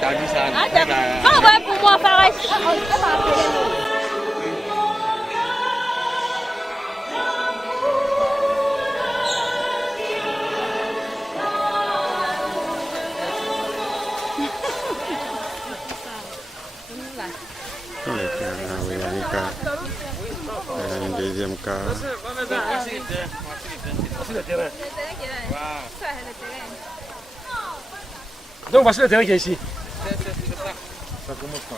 entendu ça. Ah ouais, pour moi, pareil. Un deuxième cas. Voici le terrain. Donc voici le terrain qui est ici. Ça commence pas.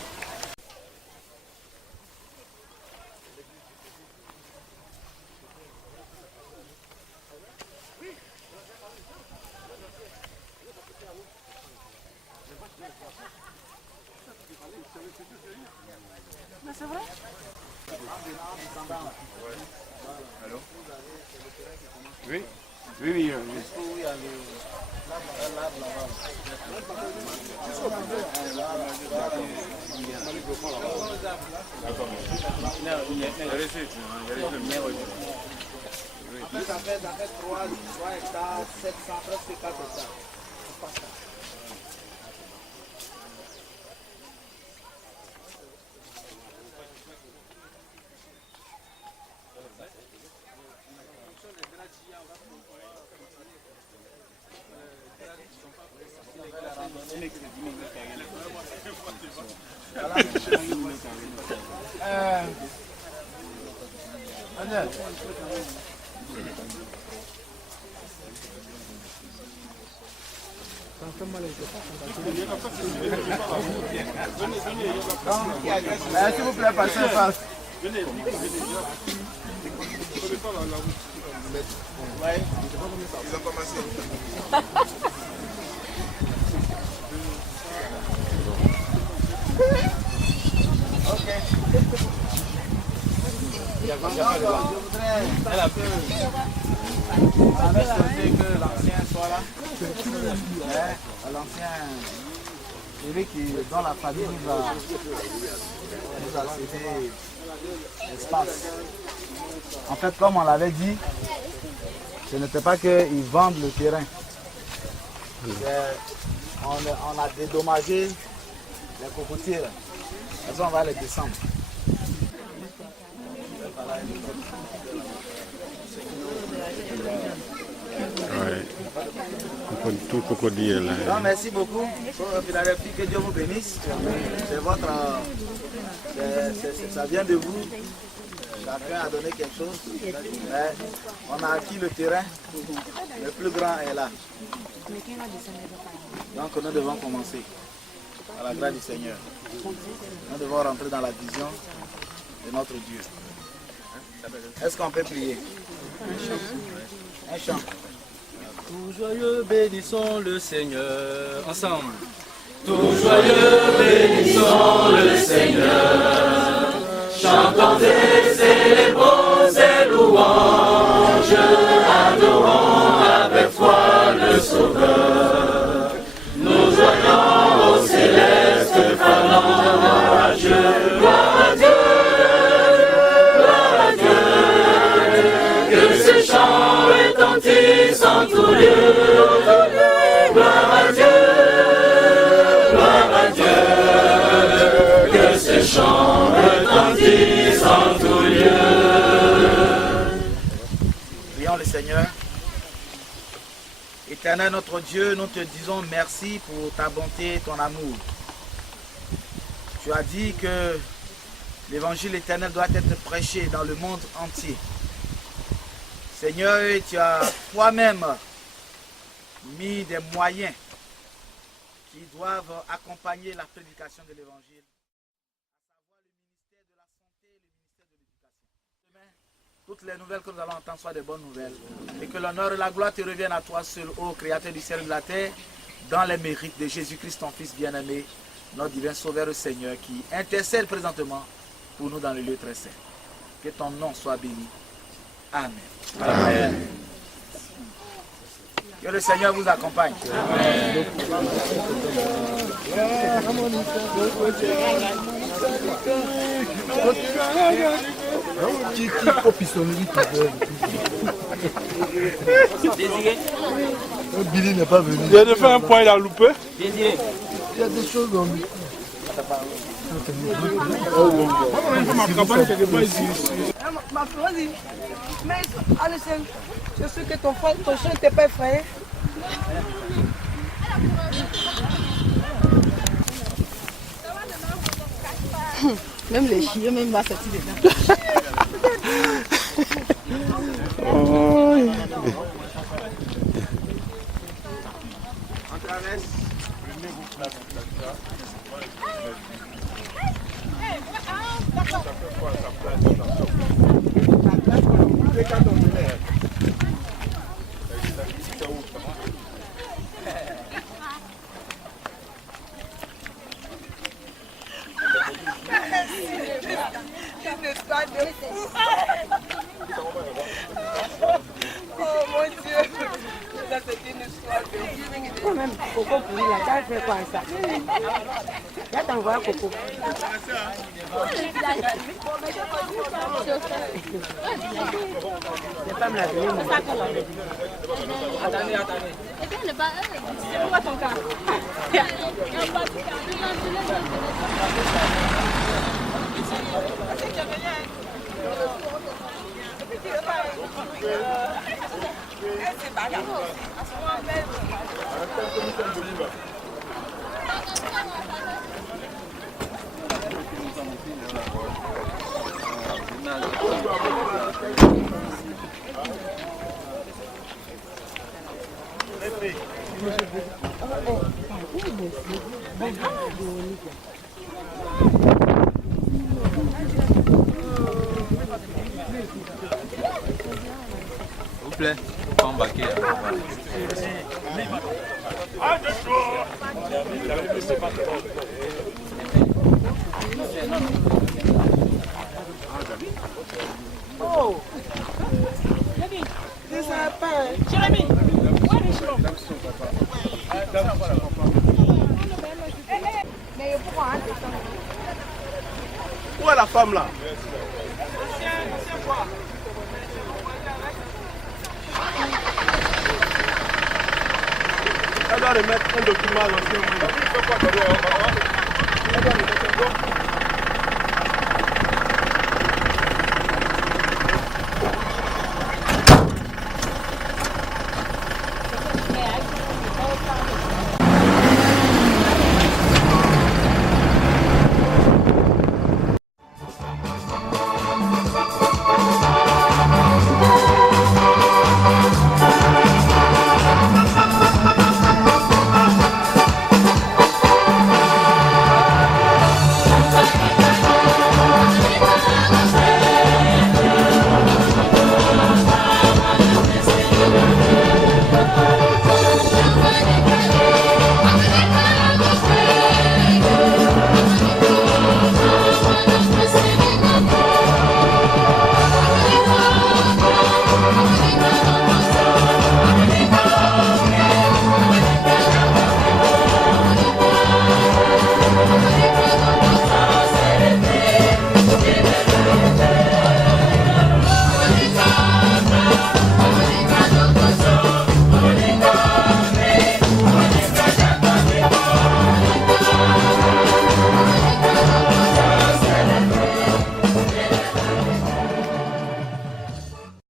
C'est vrai? Allô? Oui. Oui. Ça fait 3 hectares, 700, presque 4 hectares. S'il vous plaît, passez en face. Venez. Ouais. Ils ont commencé. Ok. Je voudrais que l'ancien soit là. L'ancien, celui dont la famille nous a cédé l'espace. En fait, comme on l'avait dit, ce n'était pas qu'ils vendent le terrain. On a dédommagé les cocotiers. On va les descendre. Ouais. Tout crocodile là. Non, merci beaucoup. Que Dieu vous bénisse. C'est votre. Ça vient de vous. Chacun a donné quelque chose. Mais on a acquis le terrain. Le plus grand est là. Donc nous devons commencer. À la grâce du Seigneur. Nous devons rentrer dans la vision de notre Dieu. Est-ce qu'on peut prier? Un chant. Tout joyeux bénissons le Seigneur. Ensemble. Tout joyeux bénissons le Seigneur. Chantons et célébrons ses louanges. Adorons avec foi le Sauveur. Nous joignons au céleste fanant à Dieu. Gloire à Dieu. Gloire à Dieu. Que ce chant retentisse en tout lieu. Gloire à Dieu. Gloire à Dieu. Que ce chant retentisse en tout lieu. Prions le Seigneur. Éternel notre Dieu, nous te disons merci pour ta bonté et ton amour. Tu as dit que l'évangile éternel doit être prêché dans le monde entier. Seigneur, tu as toi-même mis des moyens qui doivent accompagner la prédication de l'évangile. Toutes les nouvelles que nous allons entendre soient des bonnes nouvelles. Et que l'honneur et la gloire te reviennent à toi seul, ô Créateur du ciel et de la terre, dans les mérites de Jésus-Christ, ton Fils bien-aimé, notre divin Sauveur et Seigneur, qui intercède présentement pour nous dans le lieu très saint. Que ton nom soit béni. Amen. Amen. Que le Seigneur vous accompagne. Amen. Désiré. Billy n'est pas venu. Il a fait un point, il a loupé. Désiré. y a des choses dans lui. Vas-y. Mais Alessandre, je sais que ton chien n'était pas effrayé. Même les chiens, même ma sortie dedans. Oh. On traverse. Oh mon Dieu, ça c'est une histoire de quand même, Coco pour lui, la taille fait quoi ça? Là t'envoies Coco. Les femmes la veillent. Attendez. C'est pourquoi ton cas? S'il vous plaît, pas embarquer. Oh! Des sapins! Jérémy! Mais pourquoi? Où est la femme là? Elle doit remettre un document à l'ancien. Thank you.